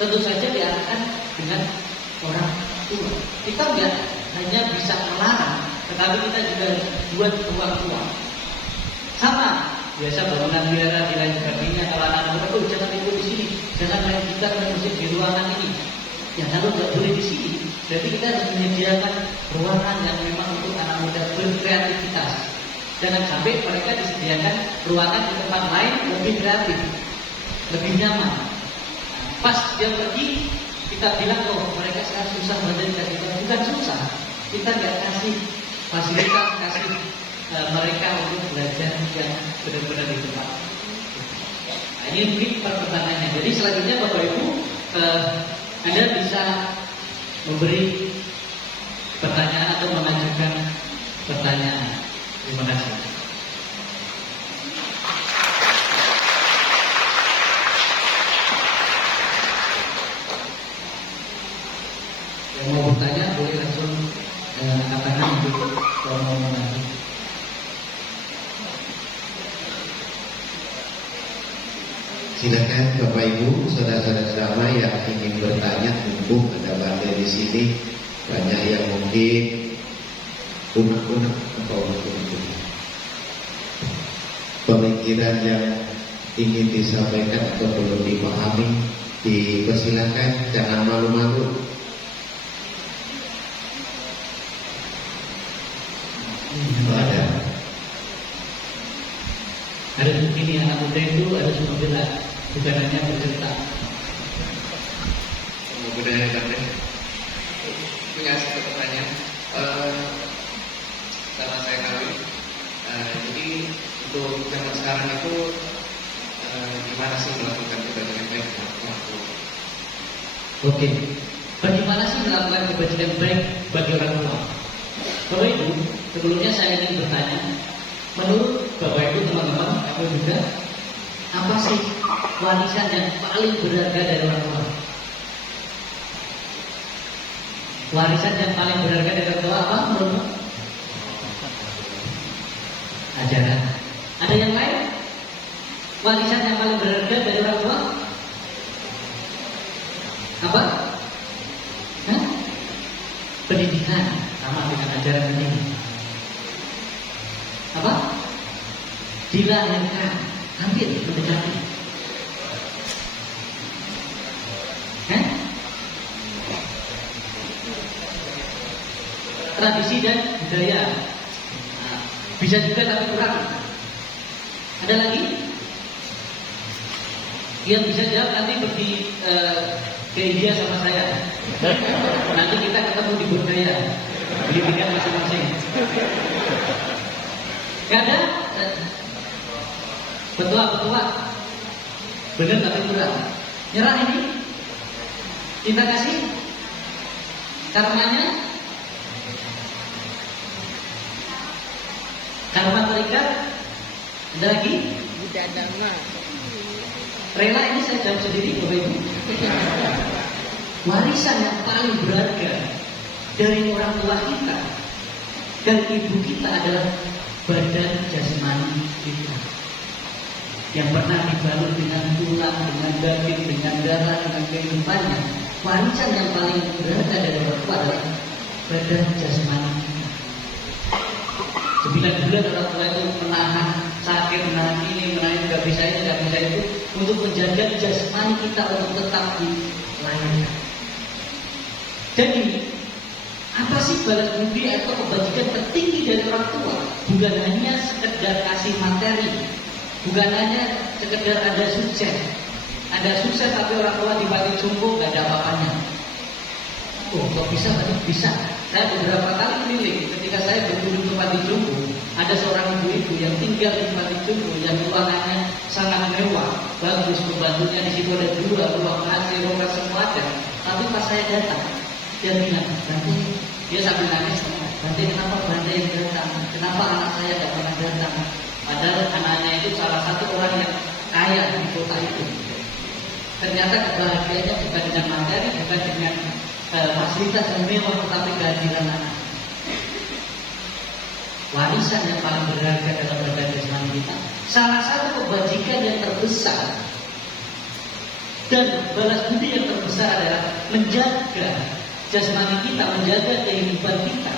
Tentu saja diarahkan dengan orang tua. Kita nggak hanya bisa melarang, tetapi kita juga buat ruang-ruang. Sama, biasa bangunan biara di lain sebagainya. Kalau anak-anak itu jangan ikut di sini, jangan main gitar dan musik di ruangan ini. Ya kalau nggak boleh di sini, berarti kita harus menyediakan ruangan yang memang untuk anak muda berkreativitas. Jangan sampai mereka disediakan ruangan di tempat lain lebih kreatif, lebih nyaman. Pas dia pergi, kita bilang mereka sekarang susah belajar kasih, bukan susah. Kita nggak kasih fasilitas, kasih mereka untuk belajar yang benar-benar di tempat. Nah, ini mungkin pertanyaannya. Jadi selanjutnya Bapak Ibu, Anda bisa memberi pertanyaan atau mengajukan pertanyaan. Terima kasih. Silakan Bapak Ibu, saudara-saudara jamaah yang ingin bertanya, mumpung ada Bante di sini, banyak yang mungkin unek-unek atau unek-unek pemikiran yang ingin disampaikan atau belum dipahami, dipersilakan, jangan malu-malu. Harus begini, anak muda itu harus membela, bukan hanya bercerita. Budaya Bante. Punya satu pertanyaan. Setelah saya kawin, jadi untuk zaman sekarang itu gimana sih melakukan kebajikan baik waktu? Oke, bagaimana sih melakukan kebajikan baik bagi orang tua? Bapak Ibu, sebelumnya saya ingin bertanya, menurut Bapak Ibu, teman-teman, aku juga, apa sih warisan yang paling berharga dari orang tua? Warisan yang paling berharga dari orang tua apa menurut? Ajaran. Ada yang lain? Warisan yang paling berharga dari orang tua? Apa? Hah? Pendidikan, sama dengan ajaran ini. Apa? Dilahirkan, hampir mendekati. Hah? Tradisi dan budaya. Nah, bisa juga tapi kurang. Ada lagi? Yang bisa jawab nanti pergi ke India sama saya. Nanti kita ketemu di budaya, beli tiket masing-masing. Gak ada? Betul-betul. Benar tapi kurang. Nyerah ini? Kita kasih karmanya? Karma terikat? Ada lagi? Budadama. Rela ini saya jawab sendiri, Bapak Ibu. Warisan yang paling berharga dari orang tua kita dan ibu kita adalah badan jasmani kita, yang pernah dibalut dengan tulang, dengan daging, dengan darah, dengan kehidupannya. Warisan yang paling berharga dari orang tua adalah badan jasmani kita. 9 bulan orang tua itu menahan sakit, menahan ini, menahan nggak bisa itu untuk menjaga jasmani kita untuk tetap dilayani. Jadi apa sih balas budi atau kebajikan tertinggi dari orang tua? Bukan hanya sekedar kasih materi, bukan hanya sekedar ada sukses tapi orang tua di panti jompo nggak ada apa-apanya. Oh, kok bisa? Bisa. Saya beberapa kali keliling ketika saya berkunjung ke panti jompo, ada seorang ibu-ibu yang tinggal di panti jompo yang ruangannya sangat mewah, bagus, pembantunya di situ ada 2, ruang AC, ruang semua ada. Tapi pas saya datang, dia bilang, Bante, dia sambil nangis, Bante, kenapa Bante yang datang? Kenapa anak saya tidak pernah datang? Padahal anaknya itu salah satu orang yang kaya di kota itu. Ternyata kebahagiaannya bukan dengan materi, bukan dengan fasilitas yang mewah, tetapi kehadiran anak. Warisan yang paling berharga dalam badan jasmani kita, salah satu kebajikan yang terbesar dan balas budi yang terbesar adalah menjaga jasmani kita, menjaga kehidupan kita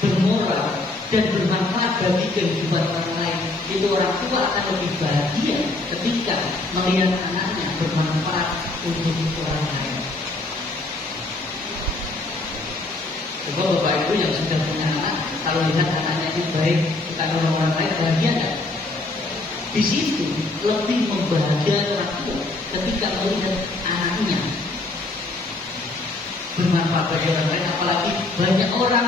bermoral dan bermanfaat bagi kehidupan orang lain. Itu orang tua akan lebih bahagia ketika melihat anaknya bermanfaat untuk orang lain. Coba Bapak Ibu yang sudah punya anak, kalau lihat anaknya itu baik, kita nolong orang lain, bahagia enggak? Di situ lebih membahagiakan orang tua ketika melihat anaknya bermanfaat bagi orang lain, apalagi banyak orang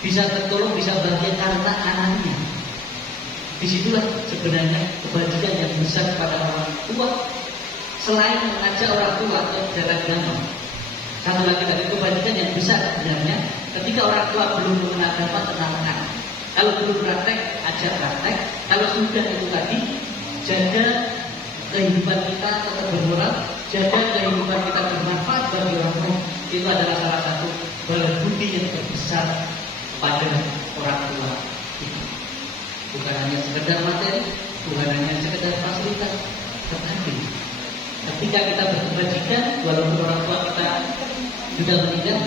bisa tertolong, bisa bahagia karena anaknya. Disitulah sebenarnya kebahagiaan yang besar pada orang tua, selain mengajak orang tua ke jalan damai. Satu lagi dari kebajikan yang besar sebenarnya ketika orang tua belum mengenal agama, kenalkan. Kalau belum praktek, ajak praktek. Kalau sudah itu tadi, jaga kehidupan kita tetap bermoral, jaga kehidupan kita bermanfaat bagi orang lain. Itu adalah salah satu balas budi yang terbesar pada orang tua kita. Bukan hanya sekedar materi, bukan hanya sekedar fasilitas, tetapi ketika kita berkebajikan, walaupun orang tua kita sudah meninggal,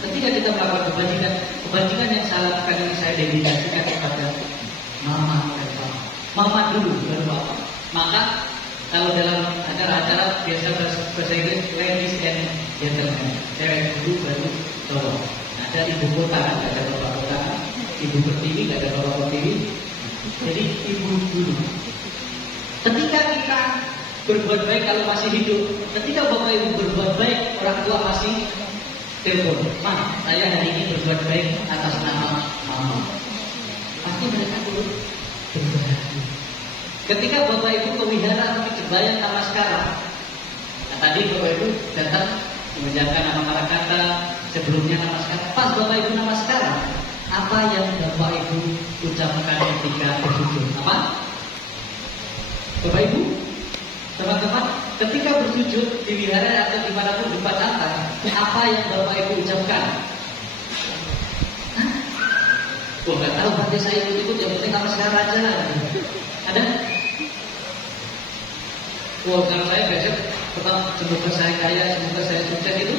ketika kita melakukan kebajikan yang saya lakukan ini saya dedikasikan kepada mama dan papa. Mama dulu baru papa. Maka kalau dalam acara-acara biasa bahasa Inggris ladies and gentlemen, cewek dulu baru cowok. Ada ibu kota, nggak ada bapak kota. Ibu pertiwi, nggak ada bapak pertiwi. Jadi ibu dulu. Ketika kita berbuat baik kalau masih hidup, ketika bapak ibu berbuat baik, orang tua masih telepon, "Ma, saya hari ini berbuat baik atas nama mama." Pasti mereka dulu berbahagia. Ketika bapak ibu ke wihara mungkin kebayang nama sekarang. Nah, tadi bapak ibu datang mengucapkan nama Karakata, sebelumnya nama sekarang. Pas bapak ibu nama sekarang, apa yang bapak ibu ucapkan ketika bersujud? Apa? Bapak ibu, teman-teman, ketika bersujud di wihara atau dimanapun di Pacantan, apa yang bapak ibu ucapkan? Wah, nggak tahu, nanti saya ikut-ikut, yang penting nama sekarang aja. Ada? Wah, kalau saya besok tetap semoga saya kaya, semoga saya sukses itu.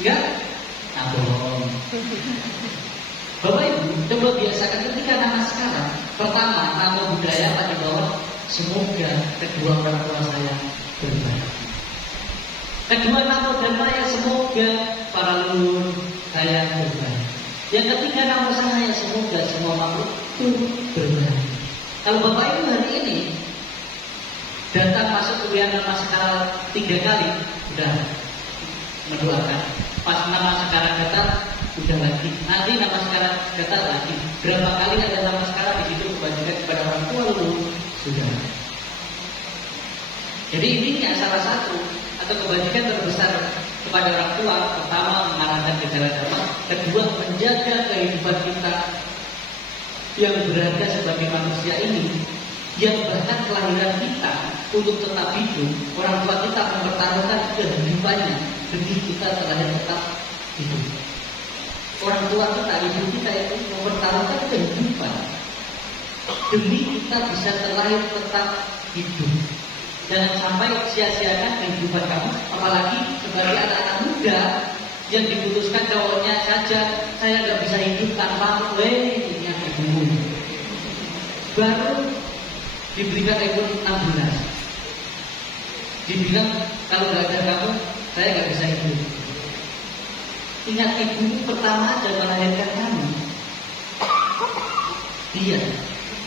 Enggak? Nah, bohong. Bapak ibu, coba biasakan ketika nama sekarang. Pertama, nama budaya apa di bawah? Semoga kedua orang tua saya berbahagia. Kedua, nama dan maya semoga para leluhur saya berbahagia. Yang ketiga, nama saya semoga semua makhluk turut berbahagia. Kalau bapak ibu hari ini datang masuk ke wihara nama sekarang 3 kali, sudah mendoakan. Pas nama sekarang datang, udah lagi. Nanti nama sekarang datang lagi. Berapa kali ada nama sekarang di situ kebajikan kepada orang tua lalu sudah. Jadi intinya salah satu atau kebajikan terbesar kepada orang tua, pertama mengarahkan ke jalan dharma, kedua menjaga kehidupan kita yang berharga sebagai manusia ini, yang bahkan kelahiran kita untuk tetap hidup, orang tua kita mempertaruhkan kehidupannya demi kita terlahir tetap hidup. Orang tua kita, ibu kita itu mempertaruhkan kehidupan demi kita bisa terlahir tetap hidup. Jangan sampai sia-siakan kehidupan kamu, apalagi sebagai anak-anak muda yang diputuskan cowoknya saja, saya nggak bisa hidup tanpa punya ibu. Baru diberikan iPhone 16, dibilang kalau nggak ada kamu, saya nggak bisa hidup. Ingat, ibu pertama aja melahirkan kamu, dia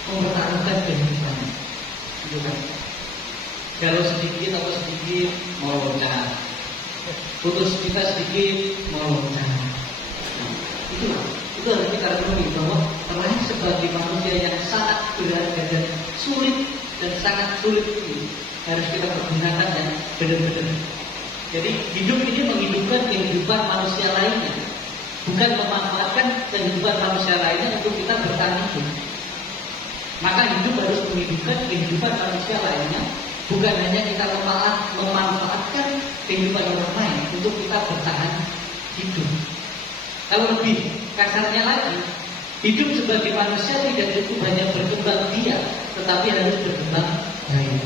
mempertaruhkan kehidupannya, gitu kan? Kalau sedikit atau sedikit mau loncat, putus kita sedikit mau loncat. Itu harus kita renungi bahwa terlahir sebagai manusia yang sangat berharga dan sulit dan sangat sulit ini harus kita pergunakan dan benar-benar. Jadi hidup ini menghidupkan kehidupan manusia lainnya, bukan memanfaatkan kehidupan manusia lainnya untuk kita bertahan hidup. Maka hidup harus menghidupkan kehidupan manusia lainnya, bukan hanya kita memanfaatkan kehidupan orang lain untuk kita bertahan hidup. Kalau lebih kasarnya lagi, hidup sebagai manusia tidak cukup hanya berkembang biak, tetapi harus berkembang baik.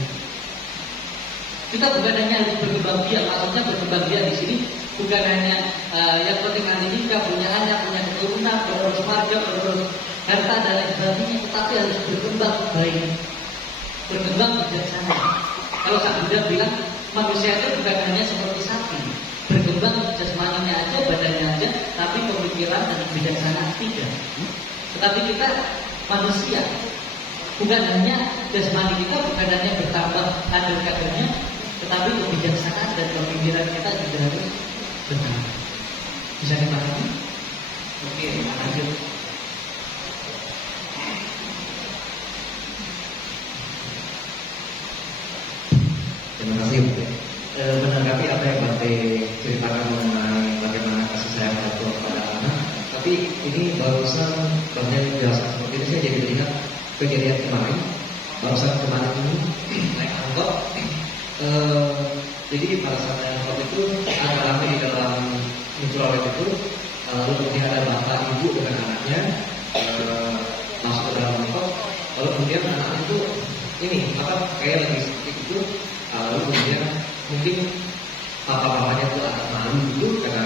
Kita bukan hanya harus berkembang biak, maksudnya berkembang biak di sini bukan hanya yang penting nanti nikah, punya anak, punya keturunan, berurus marga, berurus harta dan lain sebagainya, tetapi harus berkembang baik, berkembang bijaksana. Kalau Sang Buddha bilang manusia itu bukan hanya seperti sapi, berkembang jasmaninya aja, badannya aja, tapi pemikiran dan bijaksana tidak. Tetapi kita manusia, bukan hanya jasmani kita, bukan hanya bertambah kader-kadernya, tetapi kebijaksanaan dan pemikiran kita juga harus benar. Bisa dipahami? Oke, lanjut. Terima kasih. Menanggapi apa yang Bante ceritakan mengenai bagaimana kasih sayang orang tua kepada anak, tapi ini barusan Bante menjelaskan seperti ini, saya jadi ingat kejadian kemarin. Barusan kemarin ini naik angkot. Jadi pada saat naik angkot itu agak ramai di dalam Muncul itu, lalu kemudian ada bapak ibu dengan anaknya masuk ke dalam angkot, lalu kemudian anak itu ini kayak lagi sakit itu, lalu mungkin papa-papanya tuh agak malu gitu karena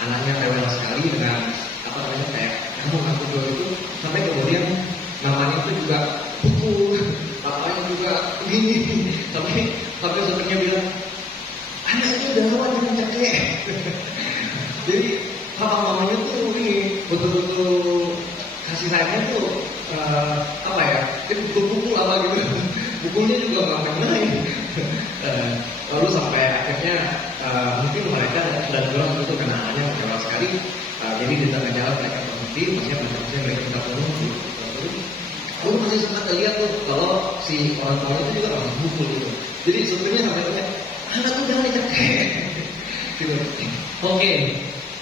anaknya rewel sekali dengan kayak kamu dulu itu, sampai kemudian namanya itu juga pukul, papanya juga begini, sampai sopirnya bilang anak itu udah lewat dengan cekek. Jadi papa mamanya tuh ini betul-betul kasih sayangnya tuh pukul apa gitu, pukulnya juga nggak main-main. Lalu sampai akhirnya mungkin mereka sudah bilang itu karena anaknya kecewa sekali, jadi di tengah jalan mereka berhenti, maksudnya mereka minta tolong. Lalu masih sempat lihat tuh kalau si orang tua itu juga orang pukul gitu. Jadi supirnya sampai tanya, anak tuh jangan dicekek. Gitu. Oke.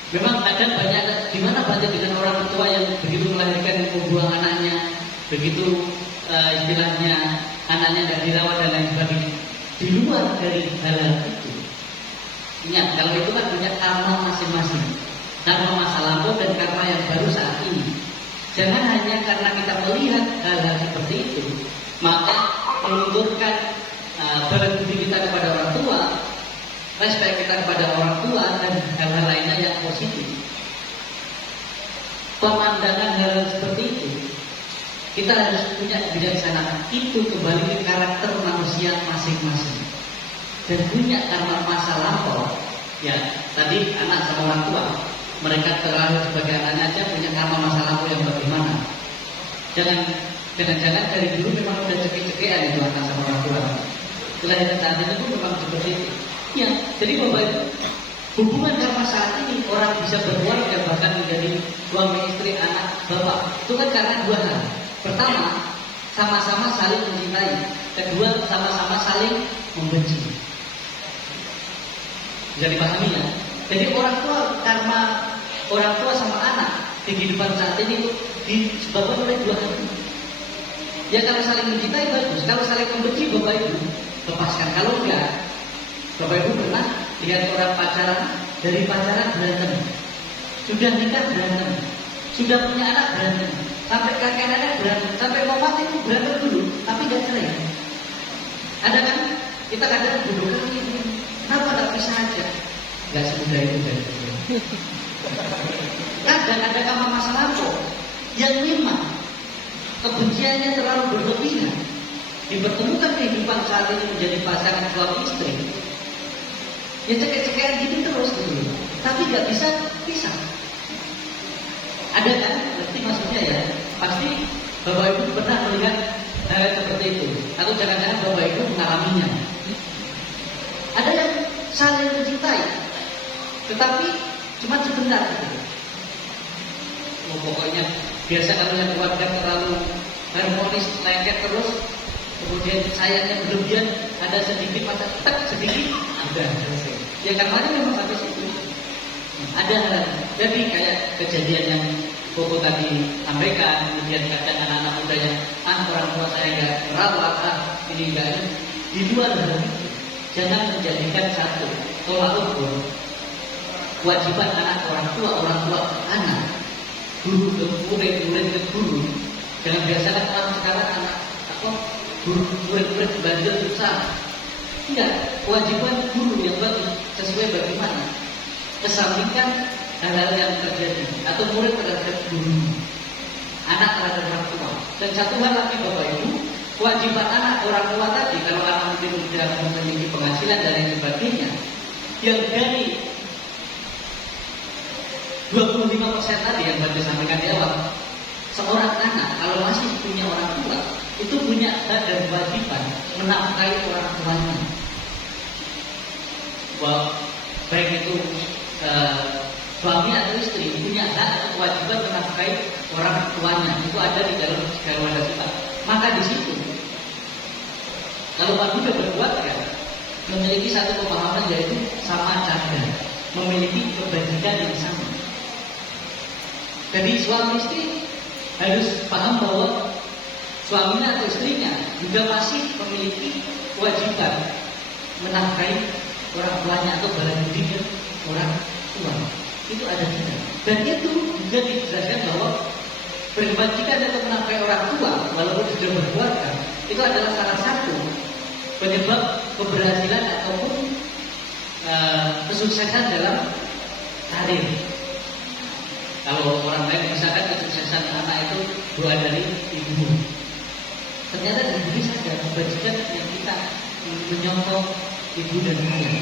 Memang kadang banyak, gimana banyak dengan orang tua yang begitu melahirkan membuang anaknya, begitu istilahnya anaknya nggak dirawat dan lain sebagainya. Di luar dari hal itu, ingat kalau itu kan punya karma masing-masing, karma masa lampau dan karma yang baru saat ini. Jangan hanya karena kita melihat hal-hal seperti itu, maka melunturkan balas budi kita kepada orang tua, respect kita kepada orang tua dan hal-hal lainnya yang positif. Pemandangan hal seperti itu, kita harus punya kebijaksanaan. Itu kembali ke karakter manusia masing-masing dan punya karma masa lampau. Ya, tadi anak sama orang tua, mereka terlahir sebagai anaknya aja punya karma masa lampau yang bagaimana. Jangan-jangan dari dulu memang udah cekik-cekikan itu anak sama orang tua. Kelahiran saat ini pun memang seperti itu. Ya, jadi Bapak Ibu, hubungan karma saat ini orang bisa berkeluarga bahkan menjadi suami istri anak bapak itu kan karena dua hal. Pertama, sama-sama saling mencintai. Kedua, sama-sama saling membenci. Bisa dipahami ya? Jadi orang tua, karma orang tua sama anak di kehidupan saat ini itu disebabkan oleh dua hal. Ya kalau saling mencintai bagus, kalau saling membenci Bapak Ibu lepaskan. Kalau enggak, Bapak Ibu pernah lihat orang pacaran, dari pacaran berantem, sudah nikah berantem, sudah punya anak berantem, sampai kakek nenek berantem, sampai mau mati itu berantem dulu, tapi nggak cerai. Ada kan? Kita kadang bodoh kali ini, kenapa nggak bisa aja? Nggak semudah itu dari kadang ada karma masa lampau yang memang kebenciannya terlalu berlebihan, dipertemukan kehidupan saat ini menjadi pasangan suami istri. Ya cekek-cekekan gitu terus gitu, tapi nggak bisa pisah. Ada kan? Berarti maksudnya ya, pasti Bapak Ibu pernah melihat hal seperti itu, atau jangan-jangan Bapak Ibu mengalaminya. Ada yang saling mencintai, tetapi cuma sebentar. Gitu. Oh, pokoknya biasa kalau yang keluarga terlalu harmonis, lengket terus, kemudian sayangnya berlebihan, ada sedikit masa sedikit, ada selesai. Ya karena memang sampai situ. Ada hal, jadi kayak kejadian yang Koko tadi sampaikan, kemudian kadang anak-anak muda yang orang tua saya nggak merawat, ini enggak. Di luar hal itu, jangan menjadikan satu tolak ukur kewajiban anak orang tua anak, guru ke murid ke guru. Jangan biasakan orang sekarang anak guru murid bandel susah. Enggak, kewajiban guru yang bagus sesuai bagaimana. Kesampingkan hal-hal yang terjadi atau murid terhadap guru, anak terhadap orang tua. Dan satu hal lagi Bapak Ibu, kewajiban anak orang tua tadi, kalau anak mungkin tidak memiliki penghasilan dan lain sebagainya, yang dari 25% tadi yang Bapak sampaikan di awal, seorang anak kalau masih punya orang tua, itu punya hak dan kewajiban menafkahi orang tuanya. Baik itu suami atau istri punya hak atau kewajiban menafkahi orang tuanya. Itu ada di dalam segala wadah sifat. Maka di situ, kalau Pak Buddha berkeluarga, memiliki satu pemahaman yaitu sama cadar, memiliki kebajikan yang sama. Jadi suami istri harus paham bahwa suaminya atau istrinya juga masih memiliki kewajiban menafkahi orang tuanya atau balas budi orang tua. Itu ada juga. Dan itu juga dijelaskan bahwa berkewajiban atau menafkahi orang tua walaupun sudah berkeluarga itu adalah salah satu penyebab keberhasilan ataupun kesuksesan dalam karir. Kalau orang lain misalkan kesuksesan anak itu doa dari ibu, ternyata dari diri saja kebajikan yang kita menyontoh ibu dan ayah,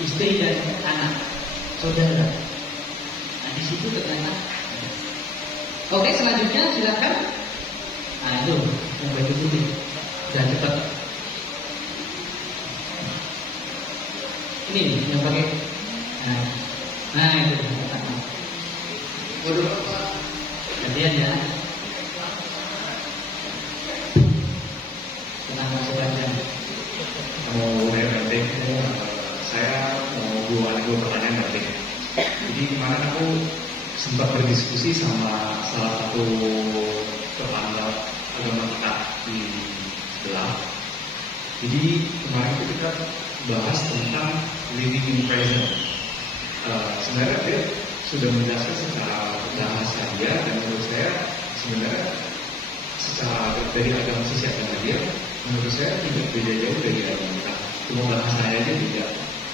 istri dan anak, saudara. Nah di situ ternyata. Oke, selanjutnya silakan. Nah itu yang baju putih, sudah cepat. Ini yang pakai. Nah itu. Waduh, gantian ya. Tenang masuk aja. Mau penting, saya mau dua pertanyaan penting. Jadi kemarin aku sempat berdiskusi sama salah satu tetangga agama kita di sebelah. Jadi kemarin itu kita bahas tentang living in present. Sebenarnya dia sudah menjelaskan secara bahasa dia, dan menurut saya sebenarnya secara dari agama sisi agama dia, menurut saya tidak beda jauh dari agama kita. Cuma bahasanya aja tidak.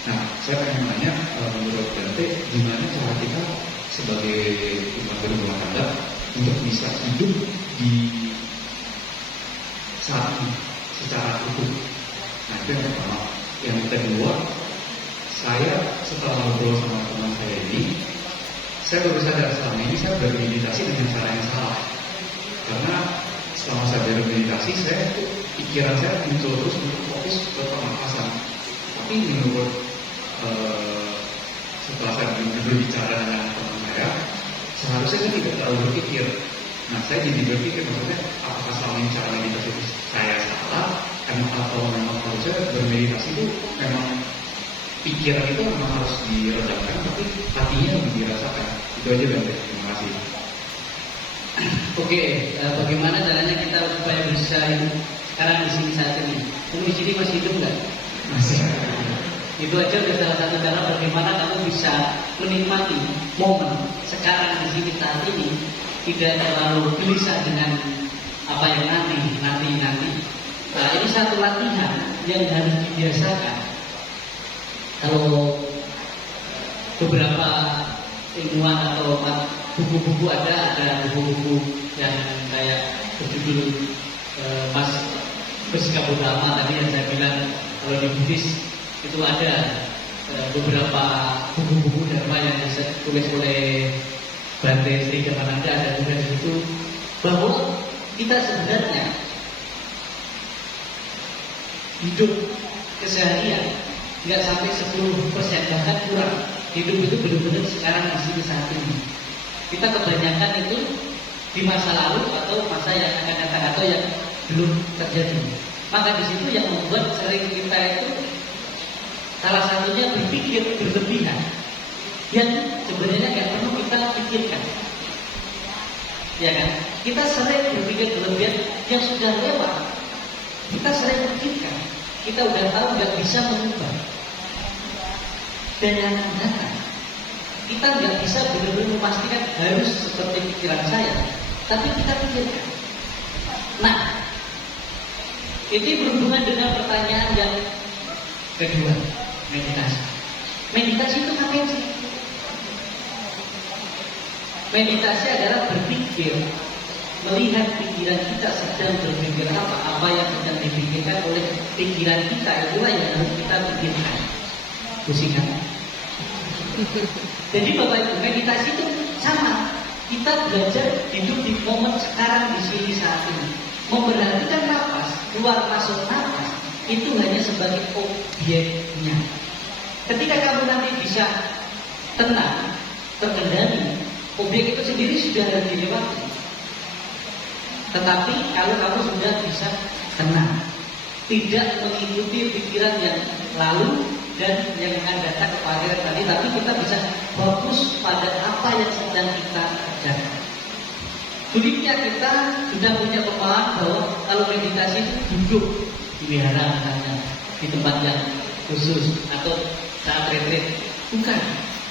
Nah, saya pengen nanya, menurut Dante, gimana cara kita sebagai umat berumah tangga untuk bisa hidup di saat ini secara utuh. Nah, itu yang pertama. Yang kedua, saya setelah ngobrol sama teman saya ini, saya baru sadar selama ini saya bermeditasi dengan cara yang salah. Karena selama saya bermeditasi, pikiran saya muncul terus untuk fokus ke pernapasan. Tapi menurut setelah saya berbicara dengan teman saya, seharusnya saya tidak terlalu berpikir. Nah, saya jadi berpikir maksudnya apakah selama ini cara meditasi saya salah, atau memang harusnya bermeditasi itu memang pikiran itu memang harus diredamkan, tapi hatinya harus dirasakan. Itu aja Bang. Terima kasih. Oke, bagaimana caranya kita supaya bisa hidup sekarang di sini saat ini? Kamu di sini masih hidup nggak? Masih. Itu aja udah salah satu cara bagaimana kamu bisa menikmati momen sekarang di sini saat ini, tidak terlalu gelisah dengan apa yang nanti. Nah, ini satu latihan yang harus dibiasakan. Kalau beberapa ilmuwan atau buku-buku ada buku-buku yang kayak berjudul Mas Bersikap Utama tadi yang saya bilang, kalau di Buddhis itu ada beberapa buku-buku dharma yang ditulis oleh Bante Sri Gamananda, ada juga di situ bahwa kita sebenarnya hidup keseharian nggak sampai 10%, bahkan kurang. Hidup itu benar-benar sekarang di sini saat ini. Kita kebanyakan itu di masa lalu atau masa yang akan datang atau yang belum terjadi. Maka di situ yang membuat sering kita itu salah satunya berpikir berlebihan yang sebenarnya nggak perlu kita pikirkan. Ya kan? Kita sering berpikir berlebihan yang sudah lewat. Kita sering pikirkan. Kita udah tahu nggak bisa mengubah. Dan yang akan datang, kita nggak bisa benar-benar memastikan harus seperti pikiran saya, tapi kita pikirkan. Nah, ini berhubungan dengan pertanyaan yang kedua, meditasi. Meditasi itu apa sih? Meditasi adalah berpikir, melihat pikiran kita sedang berpikir apa yang sedang dipikirkan oleh pikiran kita, itulah yang harus kita pikirkan. Pusingan. Jadi Bapak Ibu, meditasi itu sama. Kita belajar hidup di momen sekarang di sini saat ini. Memperhatikan napas, keluar masuk napas itu hanya sebagai objeknya. Ketika kamu nanti bisa tenang, terkendali, objek itu sendiri sudah ada dilewati. Tetapi kalau kamu sudah bisa tenang, tidak mengikuti pikiran yang lalu dan yang akan datang ke akhirat tadi, tapi kita bisa fokus pada apa yang sedang kita kerjakan. Sulitnya kita sudah punya pemahaman bahwa kalau meditasi itu duduk di wihara misalnya, di tempat yang khusus atau saat retreat. Bukan,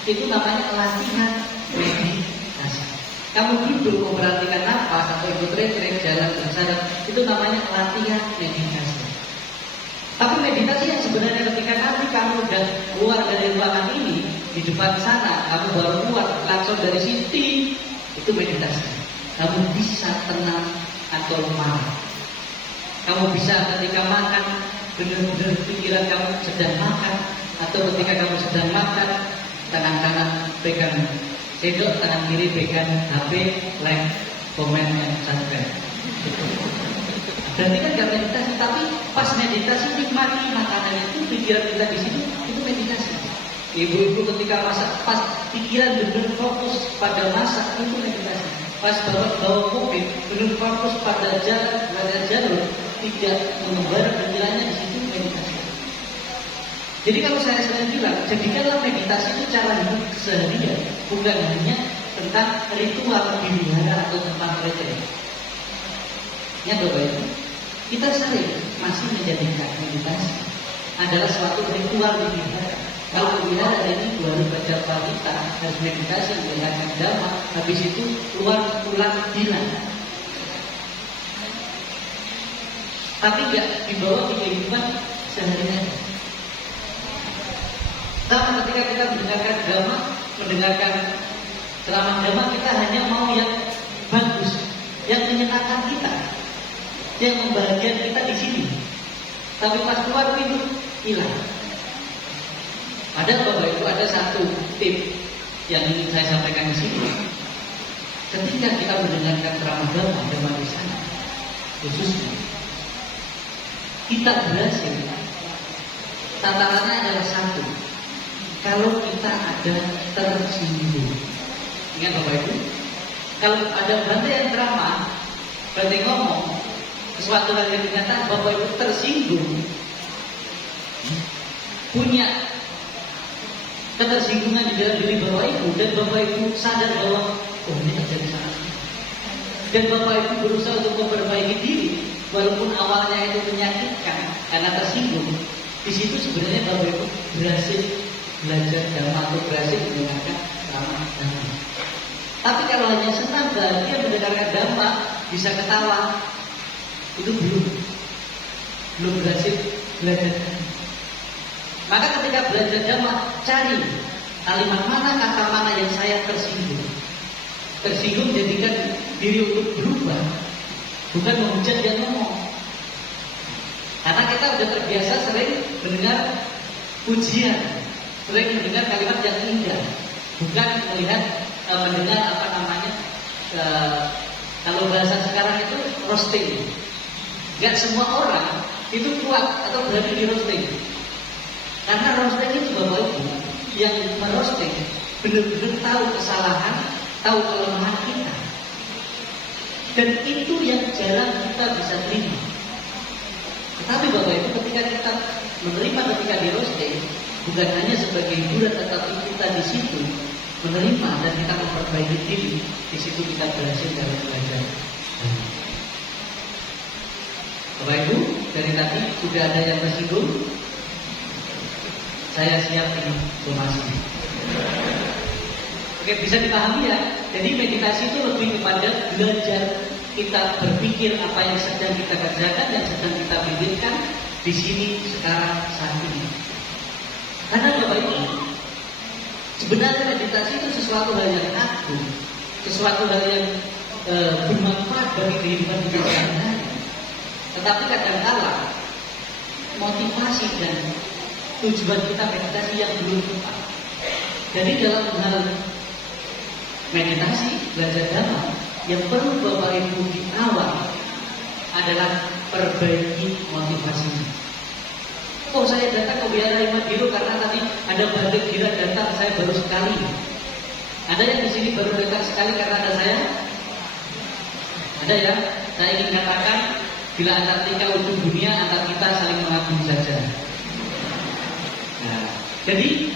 itu namanya latihan meditasi. Kamu duduk memperhatikan nafas atau ikut retreat jalan bersyarat, itu namanya latihan meditasi. Tapi meditasi yang sebenarnya ketika nanti kamu udah keluar dari ruangan ini, di depan sana, kamu baru keluar, langsung dari sini, itu meditasi. Kamu bisa tenang atau marah. Kamu bisa ketika makan, benar-benar pikiran kamu sedang makan, atau ketika kamu sedang makan, tangan kanan pegang sendok, tangan kiri pegang HP, like, komen, dan subscribe. Berarti kan gak meditasi, tapi pas meditasi nikmati makanan itu, pikiran kita di situ, itu meditasi. Ibu-ibu ketika masak, pas pikiran benar fokus pada masak, itu meditasi. Pas bawa mobil, benar fokus pada jalur, tidak mengembara pikirannya di situ, meditasi. Jadi kalau saya sering bilang, jadikanlah meditasi itu cara hidup seharian, bukan hanya tentang ritual di wihara atau tentang retret. Ya Bapak Ibu, kita sering masih menjadikan meditasi adalah suatu ritual di wihara. Kalau di wihara ini harus baca parita, harus meditasi, mendengarkan dhamma, habis itu keluar pulang bilang. Tapi tidak dibawa di kehidupan sehari-hari. Sama ketika kita mendengarkan dhamma, mendengarkan ceramah dhamma, kita hanya mau yang bagus, yang menyenangkan kita, yang membahagiakan kita di sini. Tapi pas keluar pintu hilang. Ada Bapak Ibu, ada satu tip yang ingin saya sampaikan di sini. Ketika kita mendengarkan ceramah dhamma di sana, khususnya kita berhasil. Tatarannya adalah satu. Kalau kita ada tersinggung, ingat Bapak Ibu, kalau ada bante yang ceramah, bante ngomong sesuatu hal yang kenyataan, Bapak Ibu tersinggung, punya ketersinggungan di dalam diri Bapak Ibu, dan Bapak Ibu sadar bahwa oh ini terjadi salah, dan Bapak Ibu berusaha untuk memperbaiki diri, walaupun awalnya itu menyakitkan karena tersinggung. Di situ sebenarnya Bapak Ibu berhasil belajar dhamma atau berhasil mendengarkan ceramah dhamma. Tapi kalau hanya senang bahagia mendengarkan dhamma, bisa ketawa, itu belum berhasil belajar. Maka ketika belajar dhamma, cari kalimat mana, kata mana yang saya tersinggung. Tersinggung jadikan diri untuk berubah, bukan menghujat yang ngomong. Karena kita sudah terbiasa sering mendengar pujian, sering mendengar kalimat yang indah, bukan mendengar apa namanya, kalau bahasa sekarang itu roasting. Gak semua orang itu kuat atau berani di roasting. Karena roasting itu Bapak Ibu yang merosting benar-benar tahu kesalahan, tahu kelemahan kita, dan itu yang jarang kita bisa terima. Tetapi Bapak Ibu, ketika kita menerima ketika di roasting, bukan hanya sebagai hiburan, tetapi kita di situ menerima dan kita memperbaiki diri. Di situ kita berhasil dalam belajar. Bapak Ibu, dari tadi sudah ada yang tersinggung. Saya siap informasi. Oke, bisa dipahami ya. Jadi meditasi itu lebih kepada belajar kita berpikir apa yang sedang kita kerjakan dan sedang kita pikirkan di sini sekarang saat ini. Karena Bapak Ibu, sebenarnya meditasi itu sesuatu hal yang agung, sesuatu hal yang bermanfaat bagi kehidupan kita sehari-hari. Tetapi kadang-kala motivasi dan tujuan kita meditasi yang belum tepat. Jadi dalam hal meditasi, belajar dhamma, yang perlu Bapak Ibu di awal adalah perbaiki motivasinya. Oh, saya datang ke Wihara Madiro karena tadi ada Bante Gira datang, saya baru sekali. Ada yang di sini baru datang sekali karena ada saya? Ada ya? Saya ingin katakan, bila Antartika ujung dunia, antar kita saling mengagumi saja. Nah, jadi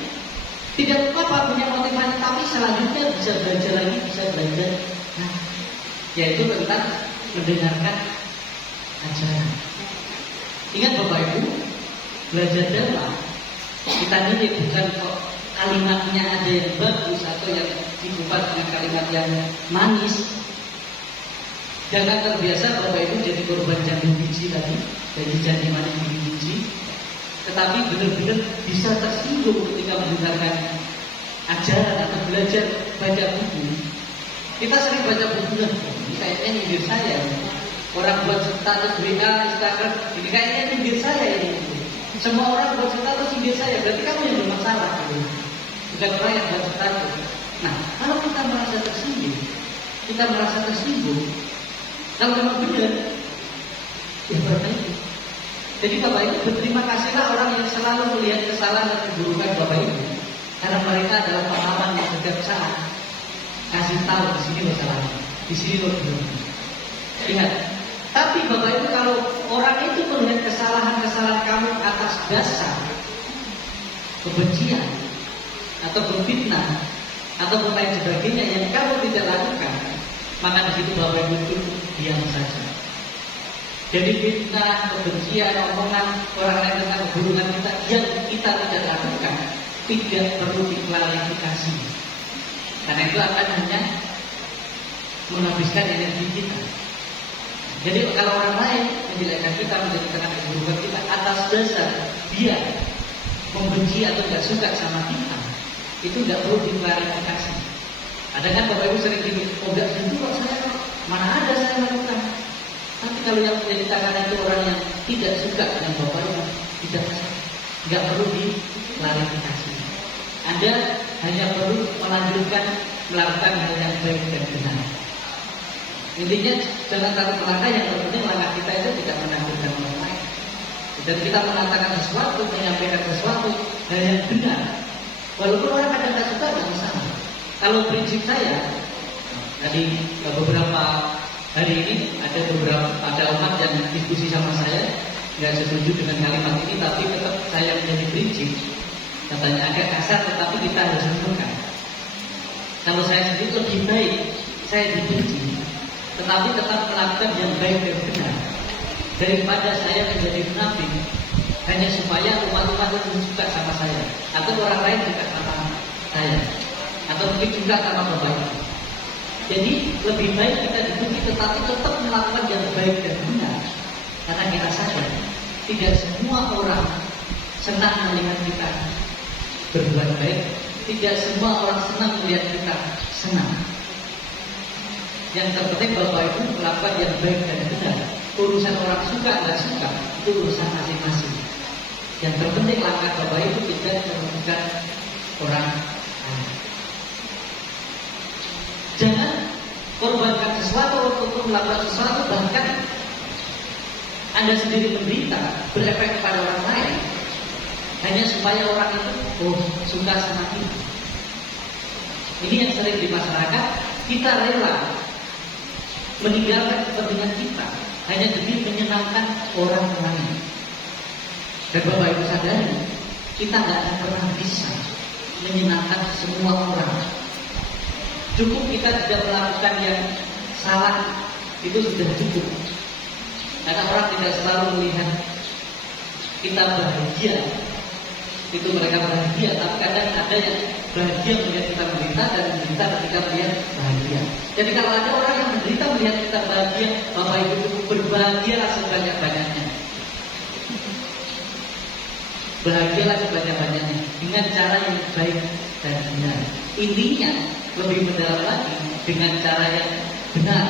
tidak apa-apa punya motivasi, tapi selanjutnya bisa belajar lagi, bisa belajar, yaitu tentang mendengarkan ajaran. Ingat Bapak Ibu, belajar dhamma kita nilai bukan kok kalimatnya ada yang bagus atau yang dibuat dengan kalimat yang manis. Jangan terbiasa Bapak Ibu jadi korban jantung biji tadi, jadi janji manis biji. tetapi benar-benar bisa tersinggung ketika mendengarkan ajaran atau belajar baca buku. Kita sering baca buku, ini kayaknya nyindir saya. Orang buat status WA, Instagram, ini kayaknya nyindir saya ini. Semua orang buat status nyindir saya, berarti kamu yang bermasalah. Bukan orang yang buat status. Nah, kalau kita merasa tersinggung, kalau memang benar, ya perbaiki. Jadi Bapak Ibu berterima kasihlah orang yang selalu melihat kesalahan dan keburukan Bapak Ibu, karena mereka adalah pahlawan yang setiap saat kasih tahu di sini lo salah, di sini lo benar. Ingat, tapi Bapak Ibu kalau orang itu melihat kesalahan-kesalahan kamu atas dasar kebencian atau berfitnah atau lain sebagainya yang kamu tidak lakukan, maka di situ Bapak Ibu cukup diam saja. Jadi fitnah, kebencian, omongan orang lain tentang keburukan kita yang kita tidak lakukan tidak perlu diklarifikasi, karena itu akan hanya menghabiskan energi kita. Jadi kalau orang lain menjelekkan kita, menjadikan keburukan kita atas dasar dia membenci atau tidak suka sama kita, itu tidak perlu diklarifikasi. Ada kan Bapak Ibu sering bilang, oh enggak gitu kok saya, mana ada saya lakukan. Tapi kalau yang menceritakan itu orang yang tidak suka dengan Bapak Ibu, tidak perlu diklarifikasi. Anda hanya perlu melanjutkan melakukan hal yang baik dan benar. Intinya jangan takut melangkah, yang terpenting langkah kita itu tidak menakutkan orang lain. Dan kita mengatakan sesuatu, menyampaikan sesuatu hal yang benar. Walaupun orang kadang tak suka, tidak masalah. Kalau prinsip saya, tadi beberapa hari ini ada umat yang diskusi sama saya, nggak setuju dengan kalimat ini, tapi tetap saya menjadi prinsip. Katanya agak kasar, tetapi kita harus renungkan. Kalau saya sendiri lebih baik saya dibenci, tetapi tetap melakukan yang baik dan benar, daripada saya menjadi munafik hanya supaya umat-umat itu suka sama saya, atau orang lain suka sama saya, atau mungkin juga sama Bapak Ibu. Jadi lebih baik kita dibenci tetapi tetap melakukan yang baik dan benar, karena kita sadar tidak semua orang senang melihat kita berbuat baik, tidak semua orang senang melihat kita senang. Yang terpenting Bapak Ibu melakukan yang baik dan benar. Urusan orang suka nggak suka itu urusan masing-masing. Yang terpenting langkah Bapak Ibu tidak merugikan orang lain. Jangan korbankan sesuatu untuk melakukan sesuatu, bahkan Anda sendiri menderita, berefek kepada orang lain, hanya supaya orang itu suka sama kita. Ini yang sering di masyarakat, kita rela meninggalkan kepentingan kita hanya demi menyenangkan orang lain. Dan Bapak Ibu sadari, kita nggak akan pernah bisa menyenangkan semua orang. Cukup kita tidak melakukan yang salah, itu sudah cukup. Karena orang tidak selalu melihat kita bahagia, itu mereka bahagia. Tapi kadang ada yang bahagia melihat kita menderita, dan menderita ketika melihat bahagia. Jadi kalau ada orang yang menderita melihat kita bahagia, Bapak Ibu cukup berbahagialah sebanyak-banyaknya. Bahagialah sebanyak-banyaknya dengan cara yang baik dan benar. Intinya lebih mendalam lagi dengan cara yang benar,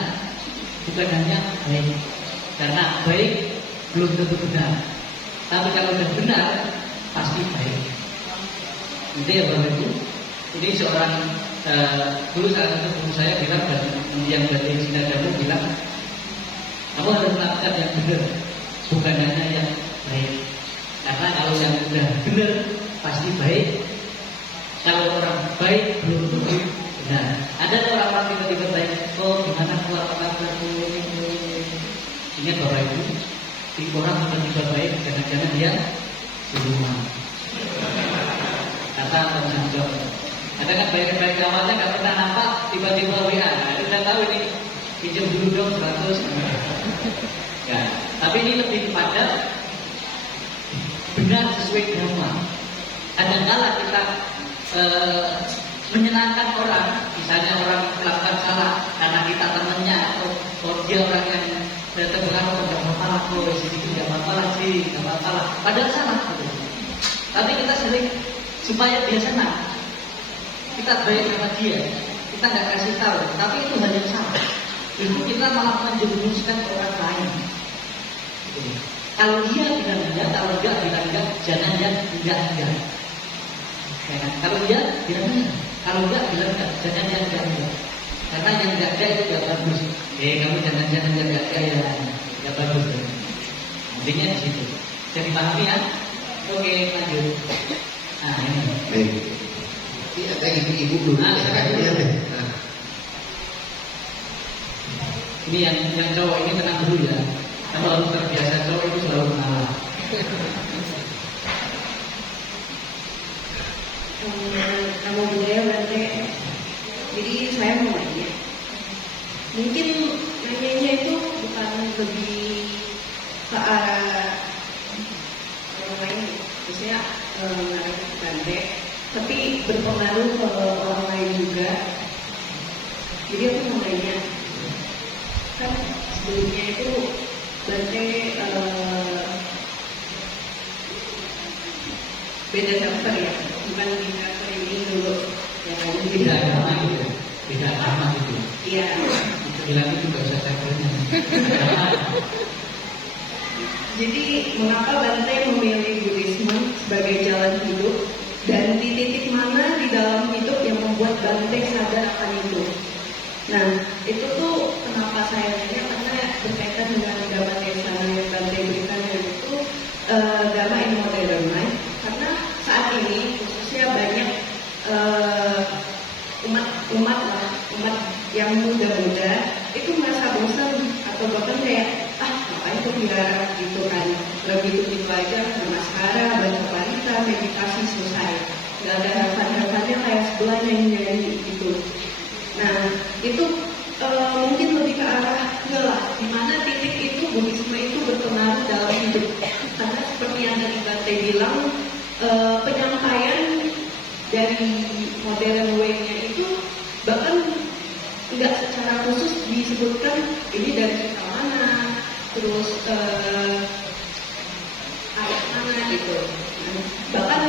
bukan hanya baik. Karena baik belum tentu benar, tapi kalau sudah benar pasti baik. Itu ya Bapak Ibu. Ini seorang dulu salah satu guru saya bilang, dan yang dari Cina Damu bilang, kamu harus melakukan yang benar, bukan hanya yang baik. Karena kalau yang sudah benar pasti baik. Kalau orang baik belum tentu benar. Ada orang-orang tiba-tiba baik, gimana keluar kabarku ini. Ingat Bapak Ibu, di orang tiba-tiba baik, jangan-jangan dia siluman. Kata teman jawab. Ada kan baik-baik awalnya nggak pernah nampak, tiba-tiba WA. Udah tahu ini, pinjam dulu dong 100. Ya, tapi ini lebih kepada benar sesuai agama. Kadang-kala kita menyenangkan orang, misalnya orang melakukan salah karena kita temannya, atau dia orang yang terpengaruh, nggak masalah kok, sini nggak masalah sih, nggak masalah. Padahal salah. Tapi kita sering supaya dia senang, kita baik sama dia, kita nggak kasih tahu. Tapi itu hal yang salah. Itu kita malah menjerumuskan orang lain. Kalau dia bilang iya, kalau enggak bilang enggak, jangan yang enggak. Ya kan? Kalau dia bilang iya, kalau enggak bilang enggak, jangan yang enggak. Karena yang enggak itu enggak bagus. Kamu jangan yang enggak ya bagus. Intinya di situ. Jadi pahami ya? Oke, lanjut. Nah ini. Baik. Ini ada ibu-ibu dulu. Nah, Kayaknya dulu. deh. Ini yang cowok ini tenang dulu ya. Kalau terbiasa cowok itu selalu mengalah. Kamu budaya berarti. Jadi saya mau nanya. Mungkin nanyanya itu bukan lebih ke arah orang lain, misalnya mengarah ke Bante, tapi berpengaruh ke orang lain juga. Jadi aku mau nanya, kan sebelumnya itu Bante beda chapter ya, bukan di chapter ini dulu. Ya, Beda agama itu, beda agama itu. Iya. Itu bilang itu juga usah saya. Jadi mengapa Bante memilih Buddhisme sebagai jalan hidup dan di titik mana di dalam hidup yang membuat Bante sadar akan itu? Nah, itu tuh kenapa saya nanya karena berkaitan dengan Dhamma Desana yang Bante berikan yaitu Dhamma in Modern Life. Karena saat ini khususnya banyak umat yang muda-muda itu merasa bosan atau bahkan kayak ngapain tuh biara gitu kan, begitu aja namaskara, baca parita, meditasi selesai, nggak ada harapan-harapannya kayak sebelah nyanyi gitu. Nah itu mungkin lebih ke arah lah dimana titik itu Buddhisme itu berpengaruh dalam hidup, karena seperti yang tadi Bante bilang penyampaian dari modern way-nya itu bahkan nggak secara khusus disebutkan ini dari kita mana, terus ayat mana gitu. Bahkan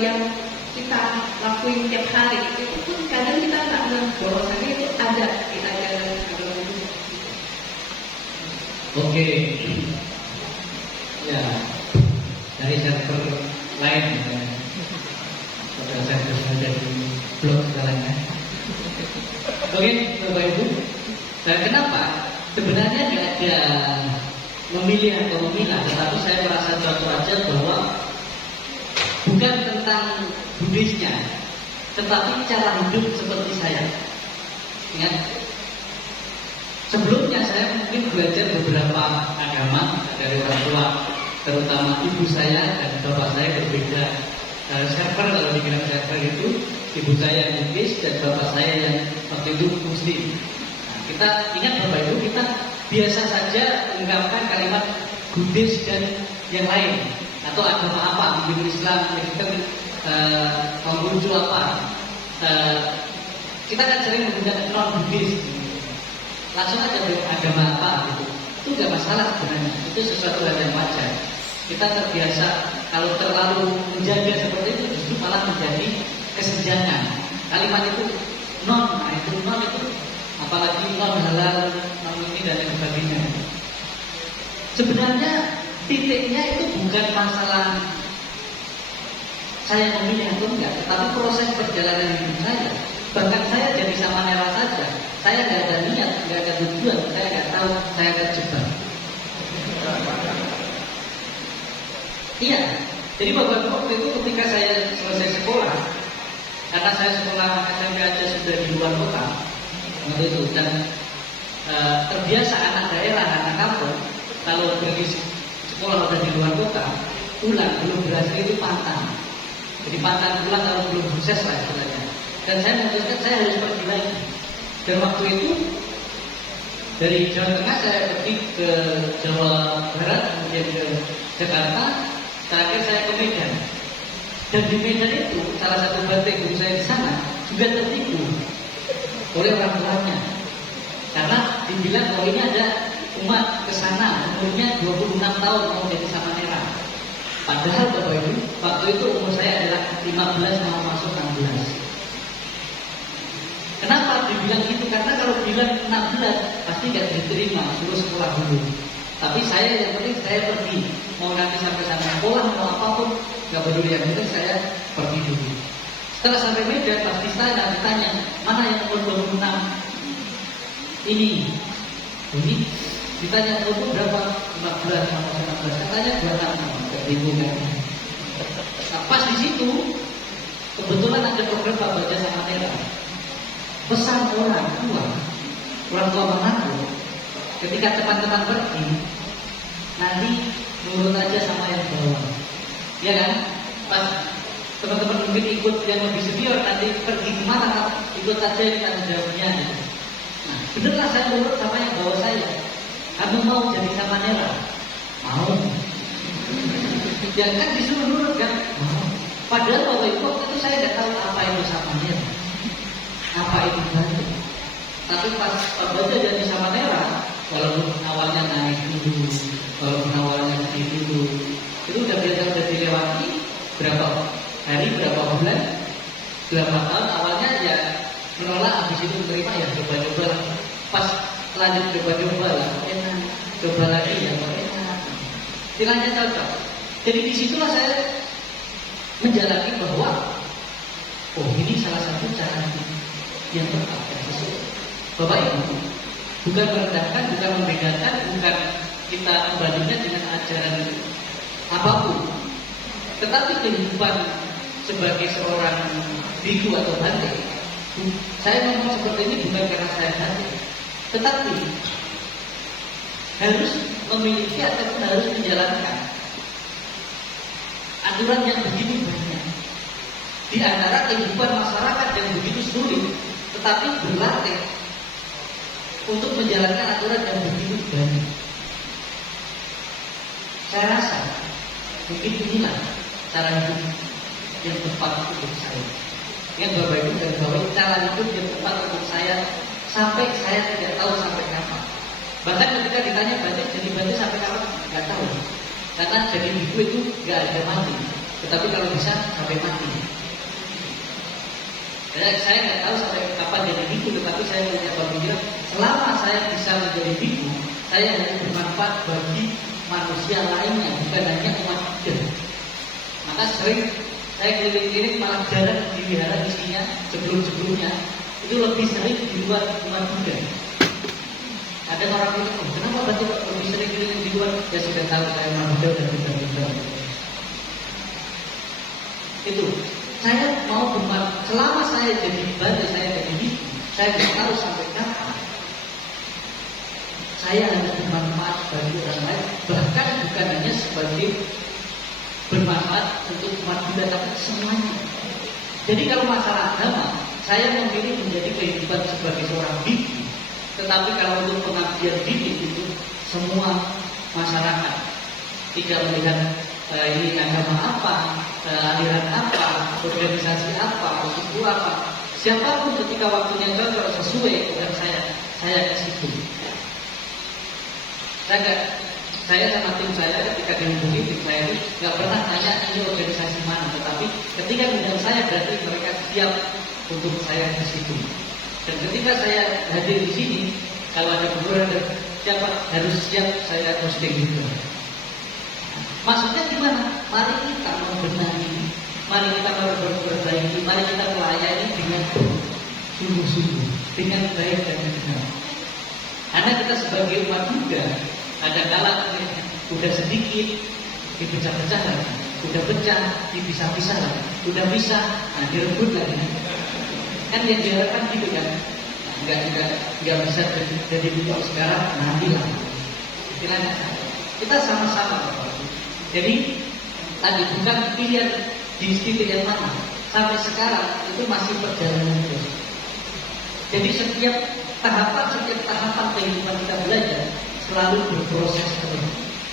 yang kita lakuin tiap hari itu pun kadang kita nggak ngeh bahwasannya itu ada di ajaran agama itu. Oke. Ya, dari server lain saya ada di blog segalanya. Oke, Bapak Ibu. Dan kenapa? Sebenarnya tidak ada memilih atau memilah, tetapi saya merasa cocok aja bahwa bukan tentang Buddhisnya, tetapi cara hidup seperti saya. Ingat, sebelumnya saya mungkin belajar beberapa agama dari orang tua, terutama ibu saya dan bapak saya berbeda. Server, kalau dibilang server itu ibu saya yang Buddhis dan bapak saya yang waktu itu Muslim. Nah, kita ingat Bapak Ibu, kita biasa saja mengungkapkan kalimat Buddhis dan yang lain, atau agama apa, mungkin Islam, Kristen, Konghucu apa. Kita kan sering menggunakan non Buddhis, langsung aja agama apa gitu. Itu nggak masalah sebenarnya, itu sesuatu hal yang wajar. Kita terbiasa kalau terlalu menjaga seperti itu justru malah menjadi kesenjangan. Kalimat itu non, nah itu non itu apalagi non halal, non ini dan lain sebagainya. Sebenarnya titiknya itu bukan masalah saya memilih atau enggak, tetapi proses perjalanan hidup saya. Bahkan saya jadi samanera saja, saya nggak ada niat, nggak ada tujuan, saya nggak tahu saya terjebak. Iya, jadi Bapak waktu itu ketika saya selesai sekolah, karena saya sekolah SMP aja sudah di luar kota waktu itu, dan terbiasa anak daerah, anak kampung kalau pergi sekolah udah di luar kota, pulang belum berhasil itu pantang. Jadi pantang pulang kalau belum sukses lah istilahnya. Dan saya memutuskan saya harus pergi lagi. Dan waktu itu dari Jawa Tengah saya pergi ke Jawa Barat, kemudian ke Jakarta. Terakhir saya ke Medan, dan di Medan itu salah satu Bante guru saya di sana juga tertipu oleh orang tuanya, karena dibilang bahwa ini ada umat ke sana umurnya 26 tahun mau jadi samanera. Padahal Bapak Ibu, Waktu itu umur saya adalah 15 mau masuk 16. Kenapa dibilang gitu? Karena kalau bilang 16 pasti gak diterima, suruh sekolah dulu. Tapi saya yang penting saya pergi. Mau nanti sampai sana sekolah mau apapun gak peduli, yang penting saya pergi dulu. Setelah sampai Medan pasti saya ditanya mana yang umur 26 ini ditanya umur berapa 15 sama 16 katanya 26 bingung kan. Nah, pas di situ kebetulan ada program Pak Baja sama Nera. Pesan orang tua mengaku ketika teman-teman pergi nanti nurut aja sama yang bawah, ya kan? Pas teman-teman mungkin ikut yang lebih senior nanti pergi kemana ikut aja yang tanggung jawabnya. Nah, benerlah saya nurut sama yang bawah saya. Kamu mau jadi sama Nera? Mau. Ya kan disuruh nurut kan? Mau. Padahal waktu itu saya tidak tahu apa itu sama Nera, apa itu bantu. Tapi pas Pak Baja jadi sama Nera, walaupun awalnya naik dulu, walaupun awalnya naik dulu, itu udah dilewati berapa hari, berapa bulan, berapa tahun. Awalnya ya menolak, habis itu menerima ya coba-coba lah. Pas lanjut coba-coba lah, enak, coba lagi ya enak, istilahnya cocok. Jadi disitulah saya menjalani bahwa oh ini salah satu cara yang tepat dan sesuai. Bapak Ibu, bukan merendahkan, bukan membedakan, bukan kita membandingkan dengan ajaran apapun. Tetapi kehidupan sebagai seorang biku atau bante, saya ngomong seperti ini bukan karena saya bante, tetapi harus memiliki ataupun harus menjalankan aturan yang begitu banyak. Di antara kehidupan masyarakat yang begitu sulit, tetapi berlatih untuk menjalankan aturan yang begitu banyak. Saya rasa mungkin inilah cara hidup yang tepat untuk saya. Yang Bapak Ibu dan Bapak Ibu, cara hidup yang tepat untuk saya sampai saya tidak tahu sampai kapan. Bahkan ketika ditanya jadi bante sampai kapan, nggak tahu. Karena jadi biku itu nggak ada mati, tetapi kalau bisa sampai mati. Saya nggak tahu sampai kapan jadi biku, tetapi saya punya pemikiran selama saya bisa menjadi biku, saya harus bermanfaat bagi manusia lainnya, bukan hanya umat Buddha. Maka sering saya keliling-keliling malah jarang di wihara isinya sebelum-sebelumnya itu lebih sering di luar umat Buddha. Ada orang bilang, oh, kenapa berarti lebih sering keliling di luar? Ya sudah tahu saya umat Buddha dan Buddha. Itu saya mau bermanfaat. Selama saya jadi bante, saya jadi biku, saya tidak tahu sampai kapan saya harus bermanfaat bagi orang lain, bahkan bukan hanya sebagai bermanfaat untuk umat Buddha, tapi semuanya. Jadi kalau masalah agama, saya memilih menjadi kehidupan sebagai seorang biku. Tetapi kalau untuk pengabdian didik itu semua masyarakat, tidak melihat ini agama apa, aliran apa, organisasi apa, suku apa, siapapun ketika waktunya cocok sesuai dengan saya ke situ. Saya sama tim saya ketika dihubungi tim saya itu nggak pernah tanya ini organisasi mana, tetapi ketika bidang saya berarti mereka siap untuk saya ke situ. Dan ketika saya hadir di sini, kalau ada kuburan siapa harus siap saya posting juga. Maksudnya gimana? Mari kita membenahi, mari kita memperbaiki, mari kita melayani dengan sungguh-sungguh, dengan baik dan benar. Karena kita sebagai umat Buddha, ada kala udah sedikit dipecah-pecah lagi, udah pecah dipisah-pisah lagi, udah pisah, nah direbut lagi. Kan yang diharapkan gitu kan? Nggak bisa jadi butuh sekarang, nanti lah. Istilahnya kita sama-sama. Jadi tadi bukan pilihan di pilihan mana, sampai sekarang itu masih perjalanan terus. Jadi setiap tahapan kehidupan kita belajar selalu berproses terus.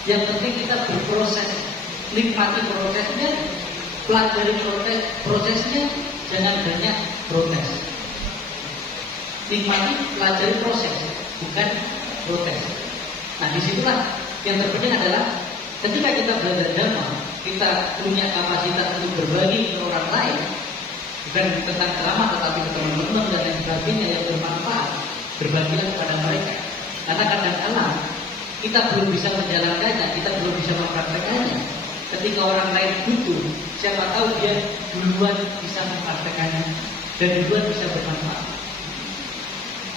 Yang penting kita berproses, nikmati prosesnya, pelajari prosesnya, jangan banyak protes. Nikmati, pelajari proses, bukan protes. Nah disitulah yang terpenting adalah ketika kita belajar agama, kita punya kapasitas untuk berbagi ke orang lain, bukan tentang ceramah tetapi ke teman-teman dan lain sebagainya yang bermanfaat, berbagilah kepada mereka. Karena kadang-kadang kita belum bisa menjalankannya, kita belum bisa mempraktekannya. Ketika orang lain butuh, siapa tahu dia duluan bisa mempraktekannya dan duluan bisa bermanfaat.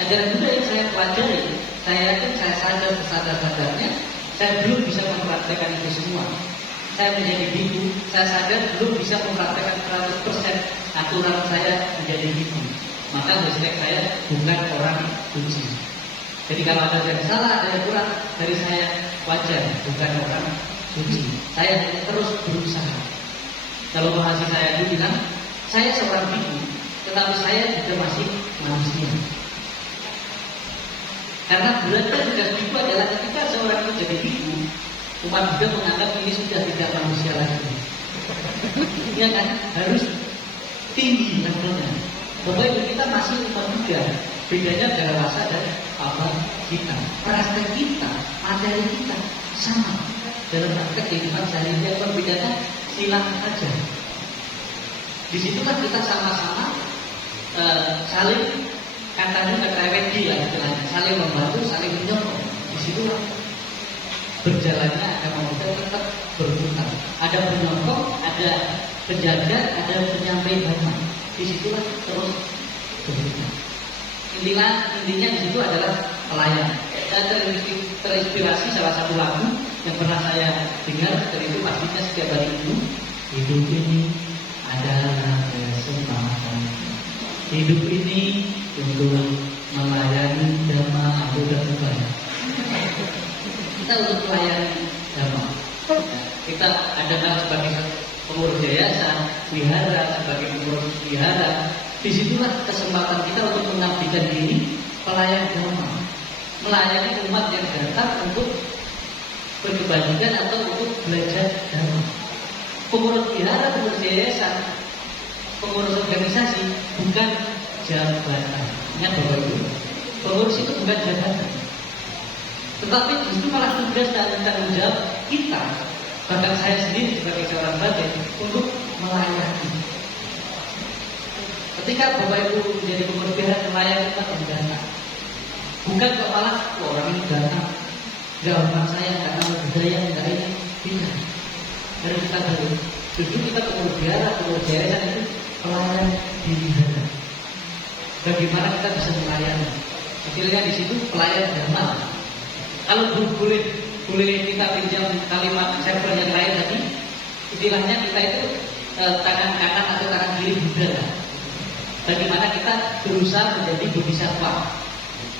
Ajaran Buddha yang saya pelajari, saya yakin saya sadar-sadarnya saya belum bisa mempraktekkan itu semua. Saya menjadi biku, saya sadar belum bisa mempraktekkan 100% aturan saya menjadi biku. Maka hashtag saya bukan orang suci. Jadi kalau ada yang salah, ada yang kurang dari saya, wajar, bukan orang suci. Saya terus berusaha. Kalau mahasiswa saya itu bilang, saya seorang biku, tetapi saya juga masih manusia. Karena beratnya tugas biku adalah ketika seorang itu jadi biku, umat Buddha menganggap ini sudah tidak manusia lagi. Ya kan? Harus tinggi levelnya. Bahwa itu kita masih umat Buddha. Bedanya dewasa dan apa kita. Praktek kita, materi kita sama. Dalam praktek kehidupan sehari-hari bedanya silakan aja. Disitulah kita sama-sama saling katanya kekreweti lah istilahnya, saling membantu, saling menyokong. Disitulah berjalannya agama Buddha tetap berputar. Ada penyokong, ada penjaga, ada penyampai dhamma. Disitulah terus berputar. Intinya di situ adalah pelayan. Saya terinspirasi salah satu lagu yang pernah saya dengar, dan itu pastinya setiap hari itu. Hidup ini adalah kesempatan. Hidup ini untuk melayani dhamma anggota kebaya. Kita untuk melayani dhamma. Kita ada sebagai pengurus yayasan, wihara, sebagai pengurus wihara. Disitulah kesempatan kita untuk mengabdikan diri, pelayan dhamma, melayani umat yang datang untuk berkebajikan atau untuk belajar dhamma. Pengurus wihara, pengurus yayasan, pengurus organisasi bukan jabatan. Ingat Bapak Ibu, pengurus itu bukan jabatan, tetapi justru malah tugas dan tanggung jawab kita, bahkan saya sendiri sebagai seorang batin, untuk melayani. Ketika Bapak Ibu menjadi pengurus wihara, melayani umat yang datang, bukan kok malah orang ini datang gak hormat saya, gak tahu budaya, gak ini, tidak. Dari kita dulu, justru kita pengurus wihara, pengurus yayasan itu pelayan di wihara. Bagaimana kita bisa melayani? Istilahnya di situ pelayan dhamma. Kalau boleh kita pinjam kalimat server yang lain tadi, istilahnya kita itu tangan kanan atau tangan kiri Buddha. Bagaimana kita berusaha menjadi bodhisattva,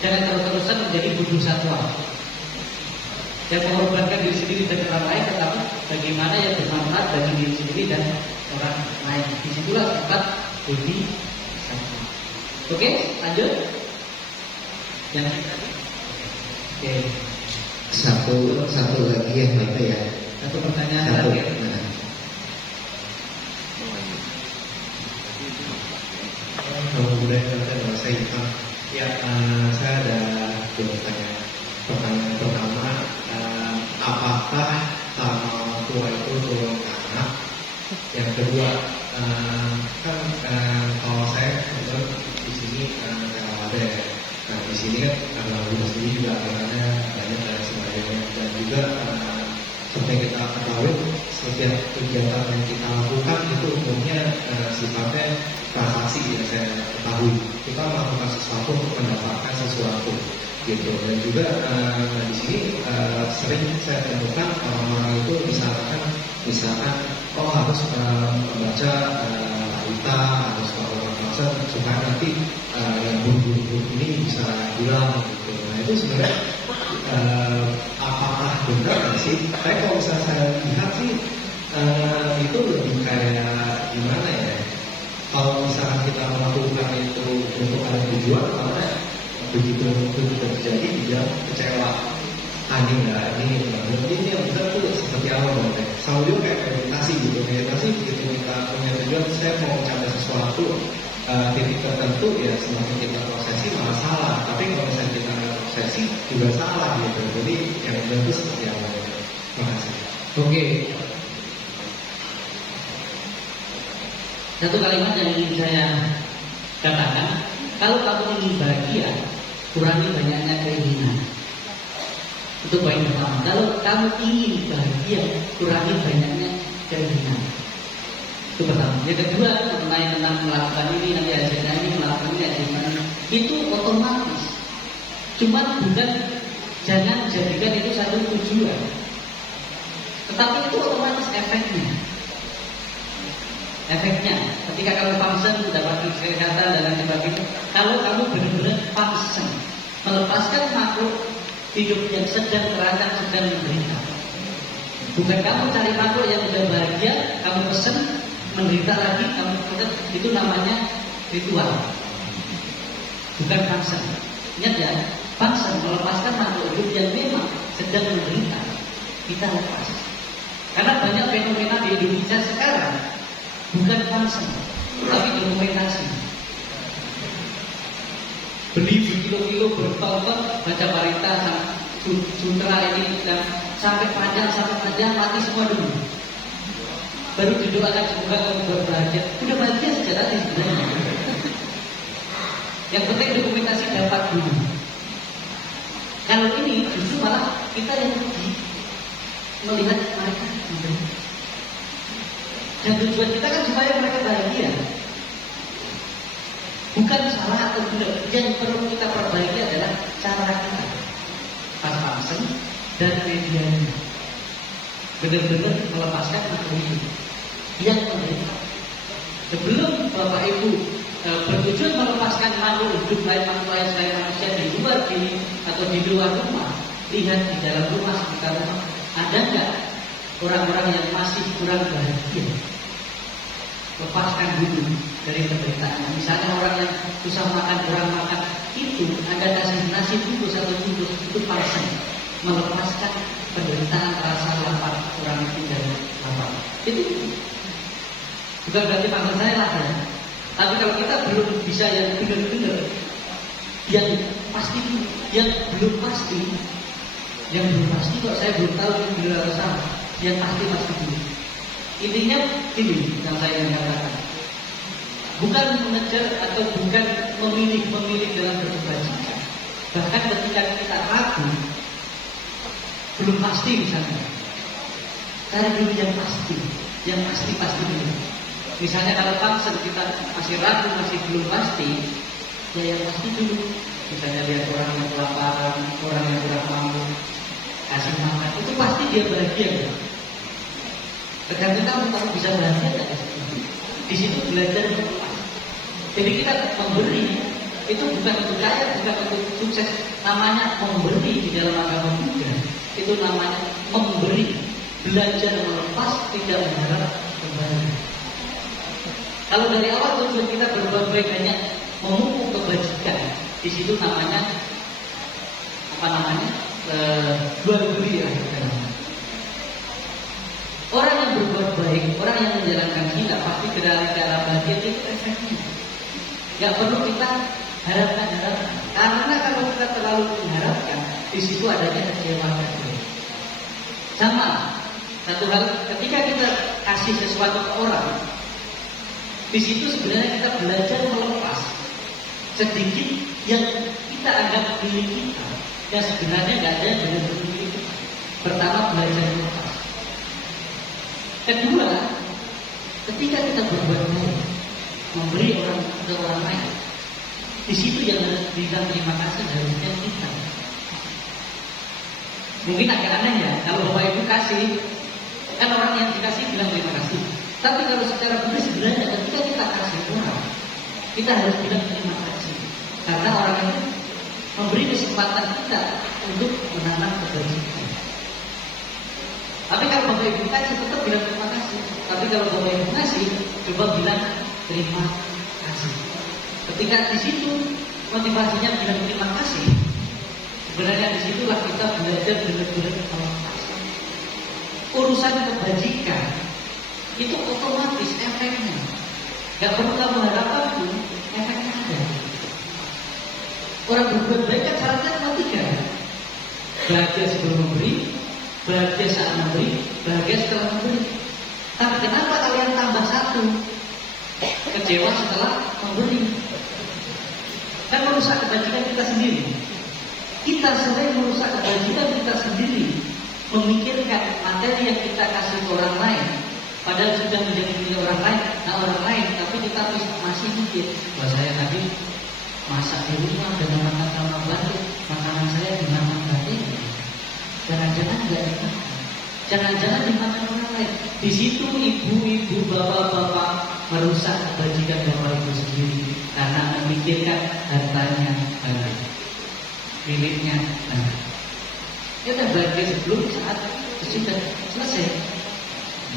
jangan terus-terusan menjadi bodhisattva yang mengorbankan diri sendiri dan orang lain, tetapi bagaimana yang bermanfaat bagi diri sendiri dan orang lain. Disitulah tempat bodhisattva. Oke, lanjut. Yang tadi. Oke. Satu lagi ya Pak Ito ya. Satu pertanyaan Satu. terakhir. Kalau budaya dan saya juga, ya saya ada dua pertanyaan. Pertanyaan pertama, apakah sama orang tua itu turun ke anak? Yang kedua, kan kalau saya kebetulan di sini ada, nah di sini kan karena udah sendiri juga agamanya banyak dan sebagainya, dan juga seperti yang kita ketahui setiap kegiatan yang kita lakukan itu umumnya sifatnya transaksi yang saya ketahui. Kita melakukan sesuatu untuk mendapatkan sesuatu gitu, dan juga di sini sering saya temukan orang-orang itu misalkan harus membaca Alita, harus melakukan puasa supaya nanti yang buruk-buruk ini bisa hilang gitu. Nah itu sebenarnya apakah benar nggak sih? Tapi kalau misalnya saya lihat sih itu lebih kayak gimana ya? Kalau misalnya kita melakukan itu untuk ada tujuan, karena begitu terjadi dia kecewa. Ini yang benar tuh seperti apa Bang? Selalu juga kayak meditasi gitu. Meditasi begitu kita punya tujuan, saya mau mencapai sesuatu titik tertentu, ya semakin kita prosesi malah salah. Tapi kalau misalnya kita prosesi juga salah gitu. Jadi yang benar itu seperti apa? Terima kasih. Oke. Satu kalimat yang ingin saya katakan, kalau kamu ingin bahagia, kurangi banyaknya keinginan. Itu poin pertama. Kalau kamu ingin bahagia, kurangi banyaknya keinginan. Itu pertama. Yang kedua, mengenai tentang melakukan ini, nanti hasilnya ini, melakukan ini, hasilnya itu otomatis. Cuma bukan, jangan jadikan itu satu tujuan, tetapi itu otomatis efeknya. Efeknya, ketika kamu function, dapat kesehatan dan lain sebagainya. Kalau kamu benar-benar function, melepaskan makhluk hidup yang sedang terancam, sedang menderita. Bukan kamu cari makhluk yang sudah bahagia, kamu pesen, menderita lagi, kamu pesen, itu namanya ritual. Bukan function. Ingat ya, function melepaskan makhluk hidup yang memang sedang menderita. Kita lepas. Karena banyak fenomena di Indonesia sekarang bukan function, tapi dokumentasi. Beli berkilo-kilo, bertonton, baca berita, sutra ini dan sampai panjang, mati semua dulu. Baru didoakan semoga kamu berbahagia. Udah bahagia saja tadi sebenarnya. Yang penting dokumentasi dapat dulu. Kalau ini justru malah kita yang rugi melihat mereka. Dan tujuan kita kan supaya mereka bahagia. Bukan salah atau benar. Yang perlu kita perbaiki adalah cara kita, function dan medianya. Benar-benar melepaskan makhluk hidup yang menderita. Sebelum Bapak Ibu bertujuan melepaskan makhluk hidup lain selain manusia di luar diri atau di luar rumah, lihat di dalam rumah sekitar rumah ada nggak orang-orang yang masih kurang bahagia. Lepaskan dulu dari penderitaan. Misalnya orang yang susah makan, kurang makan, itu ada kasih nasi bungkus atau bungkus, itu pasien melepaskan penderitaan rasa lapar orang itu dari lapar. Itu bukan berarti panggil saya lah ya. Tapi kalau kita belum bisa yang benar-benar, yang pasti, yang belum pasti, kok saya belum tahu yang benar atau salah, yang pasti dulu. Intinya ini yang saya ingin katakan, bukan mengejar atau bukan memilih dalam berkebajikan. Bahkan ketika kita ragu, belum pasti misalnya, cari dulu yang pasti dulu. Misalnya kalau function kita masih ragu, masih belum pasti, ya yang pasti dulu. Misalnya lihat orang yang kelaparan, orang yang kurang mampu, kasih makan, itu pasti dia bahagia ya. Tergantung kamu bisa bahagia nggak? Di situ belajar melepas. Jadi kita memberi itu bukan untuk kaya, bukan untuk sukses. Namanya memberi di dalam agama Buddha. Itu namanya memberi, belajar melepas, tidak mengharap kembali. Kalau dari awal tujuan kita berbuat baik hanya memupuk kebajikan, di situ namanya jual beli ya. Orang yang berbuat baik, orang yang menjalankan hina pasti ke dalam bahagia itu efeknya. Gak perlu kita harapkan. Karena kalau kita terlalu mengharapkan, di situ adanya kecewaan. Sama satu hal, ketika kita kasih sesuatu ke orang, di situ sebenarnya kita belajar melepas sedikit yang kita anggap milik kita, yang sebenarnya nggak ada yang benar-benar milik kita. Pertama, belajar melepas. Kedua, ketika kita berbuat baik, memberi ke orang lain, di situ yang harus bilang terima kasih harusnya kita. Mungkin agak aneh ya, kalau Bapak Ibu kasih, kan orang yang dikasih bilang terima kasih. Tapi kalau secara benar sebenarnya ketika kita kasih orang, kita harus bilang terima kasih, karena orang itu memberi kesempatan kita untuk menanam kebajikan. Tapi kalau Bapak Ibu kasih tetap bilang terima kasih. Tapi kalau Bapak Ibu ngasih, coba bilang terima kasih. Ketika di situ motivasinya bilang terima kasih, sebenarnya disitulah kita belajar benar-benar melepas. Urusan kebajikan itu otomatis efeknya. Gak perlu kamu harapkan pun efeknya ada. Orang berbuat baik kan syaratnya cuma 3. Bahagia sebelum memberi, bahagia saat memberi, bahagia setelah memberi. Tapi kenapa kalian tambah 1? kecewa setelah memberi. Kan merusak kebajikan kita sendiri. Kita sering merusak kebajikan kita sendiri, memikirkan materi yang kita kasih ke orang lain, padahal sudah menjadi milik orang lain. Nah orang lain, tapi kita masih mikir, bahwa saya tadi masak di rumah dengan makan sama batik, makanan saya dimakan batik, jangan-jangan nggak dimakan, jangan-jangan dimakan orang lain. Di situ ibu-ibu, bapak-bapak merusak kebajikan bapak ibu sendiri karena memikirkan hartanya miliknya. Kita bahagia sebelum saat sudah selesai.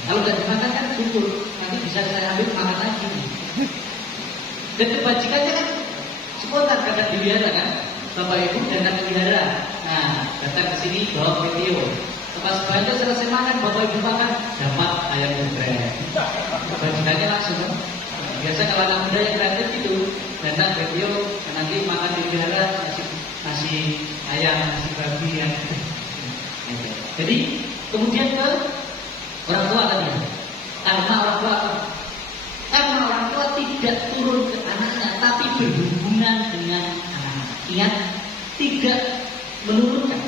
Kalau nggak dimakan kan syukur, nanti bisa saya ambil makan lagi. Dan kebajikannya kan spontan, kadang dilihat kan, bapak ibu datang ke wihara. Nah, datang ke sini bawa video. Pas belanja selesai makan, bapak ibu makan, dapat ayam geprek. Kebajikannya langsung. Biasa kalau anak muda yang kreatif itu datang video, nanti makan di wihara nasi ayam, nasi babi yang. Jadi kemudian ke orang tua tadi, karena orang tua tidak turun ke anaknya, tapi berhubungan dengan anak. Ingat, tidak menurunkan,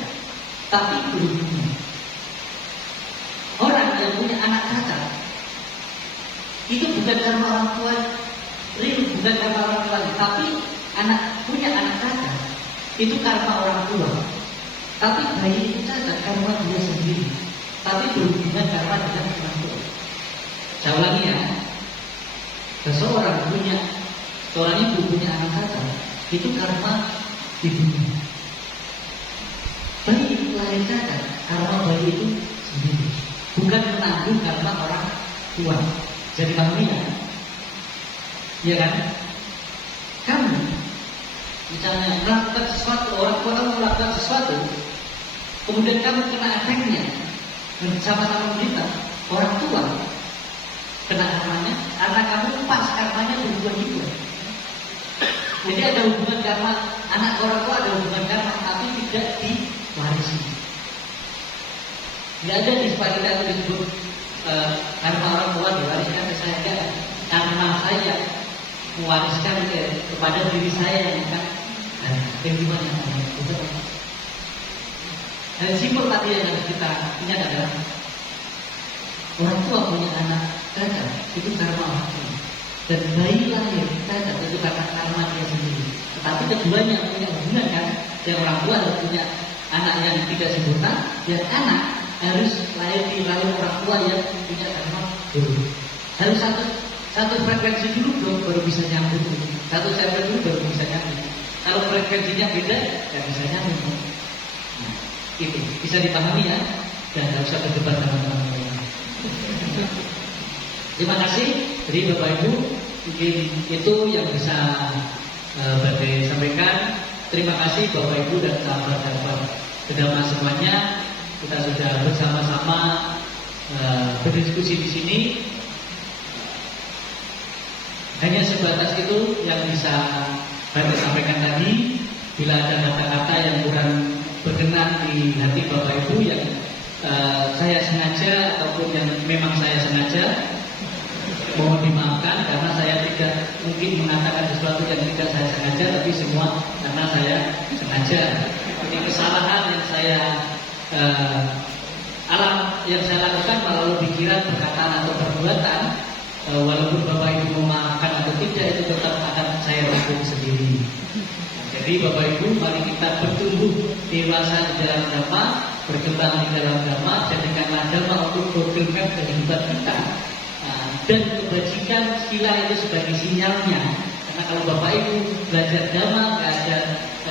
tapi berhubungan. Orang yang punya anak cacat itu bukan karena orang tua, bukan karena orang tua, tapi punya anak cacat itu karena orang tua. Tapi bayi itu cacat karena dia sendiri, tapi berhubungan karena dengan orang tua. Saya ulangi ya, seorang ibu punya anak cacat itu karena ibunya. Bayi itu lahir cacat karena bayi itu sendiri, bukan menanggung karena orang tua. Jadi kamu ya kan? Kamu misalnya melakukan sesuatu, orang tua kamu melakukan sesuatu, kemudian kamu kena efeknya, sama-sama menderita. Orang tua kena karmanya, anak kamu pas karmanya berhubungan itu. Jadi ada hubungan karma, anak orang tua ada hubungan karma, tapi tidak diwarisi. Tidak ada di sekolah kita itu disebut karma orang tua diwariskan ke saya, enggak. Karma saya mewariskan kepada diri saya yang kan. Bagaimana? Itu dan simpel tadi yang harus kita ingat adalah orang tua punya anak cacat itu karma orang tua, dan bayi lahir cacat itu karena karma dia sendiri. Tetapi keduanya punya hubungan kan, yang orang tua harus punya anak yang tidak sempurna, dan anak harus lahir di rahim orang tua yang punya karma dulu. Harus satu frekuensi dulu dong, baru bisa nyambung. Satu chapter dulu baru bisa nyambung. Kalau frekuensinya beda, nggak bisa nyambung. Nah, itu bisa dipahami ya, dan nggak usah berdebat sama teman-teman. Terima kasih. Jadi Bapak Ibu, mungkin itu yang bisa Bapak sampaikan. Terima kasih Bapak Ibu dan sahabat-sahabat Kedama semuanya. Kita sudah bersama-sama berdiskusi di sini. Hanya sebatas itu yang bisa Bapak sampaikan tadi. Bila ada kata-kata yang kurang berkenan di hati Bapak Ibu yang saya sengaja ataupun yang memang saya sengaja, mohon dimaafkan karena saya tidak mungkin mengatakan sesuatu yang tidak saya sengaja, tapi semua karena saya sengaja. Ini kesalahan yang saya yang saya lakukan melalui pikiran, perkataan atau perbuatan. Walaupun Bapak Ibu memaafkan atau tidak, itu tetap akan saya tanggung sendiri. Jadi Bapak Ibu, mari kita bertumbuh dewasa di dalam agama, berkembang di dalam agama, jadikanlah agama untuk program kehidupan kita. Dan kebajikan sila itu sebagai sinyalnya. Karena kalau Bapak Ibu belajar agama nggak ada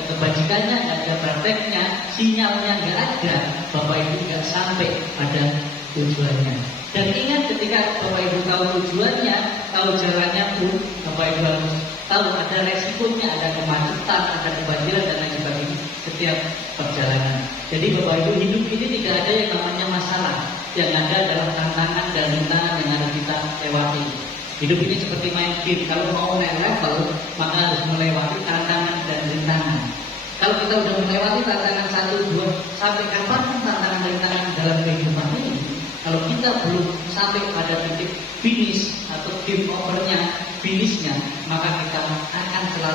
kebajikannya, nggak ada prakteknya, sinyalnya nggak ada, Bapak Ibu nggak sampai pada tujuannya. Dan ingat, ketika Bapak Ibu tahu tujuannya, tahu jalannya pun, Bapak Ibu harus tahu ada resikonya, ada kemacetan, ada kebanjiran dan lain sebagainya setiap perjalanan. Jadi Bapak Ibu, hidup ini tidak ada yang namanya masalah. Yang ada adalah tantangan dan rintangan yang harus kita lewati. Hidup ini seperti main game. Kalau mau naik level, maka harus melewati tantangan dan rintangan. Kalau kita sudah melewati tantangan 1, 2, sampai kapan tantangan dan rintangan dalam kehidupan ini? Kalau kita belum sampai pada titik finish atau game overnya, finish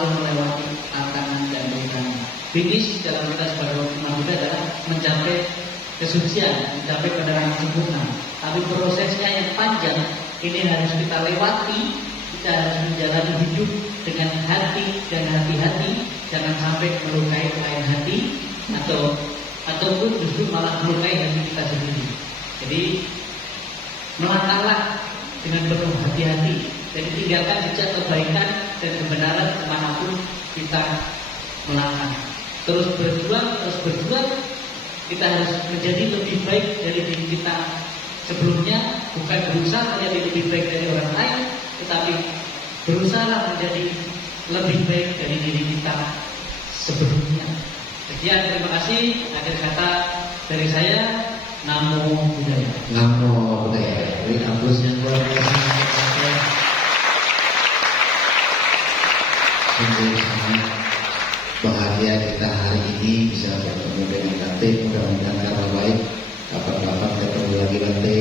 selalu melewati tantangan dan rintangan. Finish dalam kita sebagai umat Buddha adalah mencapai kesucian, mencapai penerangan sempurna. Tapi prosesnya yang panjang ini harus kita lewati. Kita harus menjalani hidup dengan hati dan hati-hati, jangan sampai melukai lain hati ataupun justru malah melukai hati kita sendiri. Jadi melangkahlah dengan penuh hati-hati. Jadi tinggalkan jejak kebaikan dan kebenaran kemanapun kita melangkah. Terus berjuang. Kita harus menjadi lebih baik dari diri kita sebelumnya, bukan berusaha menjadi lebih baik dari orang lain, tetapi berusaha menjadi lebih baik dari diri kita sebelumnya. Sekian, terima kasih. Akhir kata dari saya, Namo Buddhaya. Namo Buddhaya. Beri aplaus yang luar biasa. Sungguh sangat bahagia kita hari ini bisa bertemu dengan Bante. Mudah-mudahan karena baik kapan-kapan ketemu lagi Bante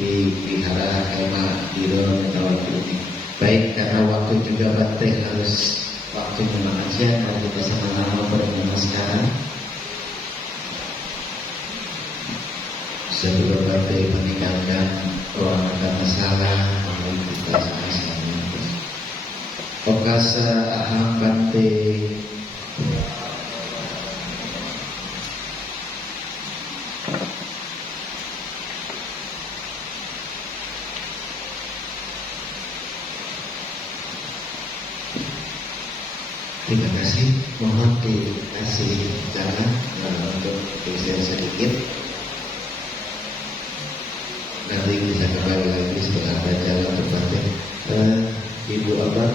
di Vihara Kema di Mentawai ini. Baik, karena waktu juga Bante harus waktunya makan siang. Kalau kita sama-sama bernamaskara sebelum Bante meninggalkan ruang masalah, mari kita sama-sama Okasa aham Bante. Terima kasih, mohon dikasih jalan untuk geser sedikit. Nanti bisa kembali lagi setelah ada jalan untuk Ibu Abah.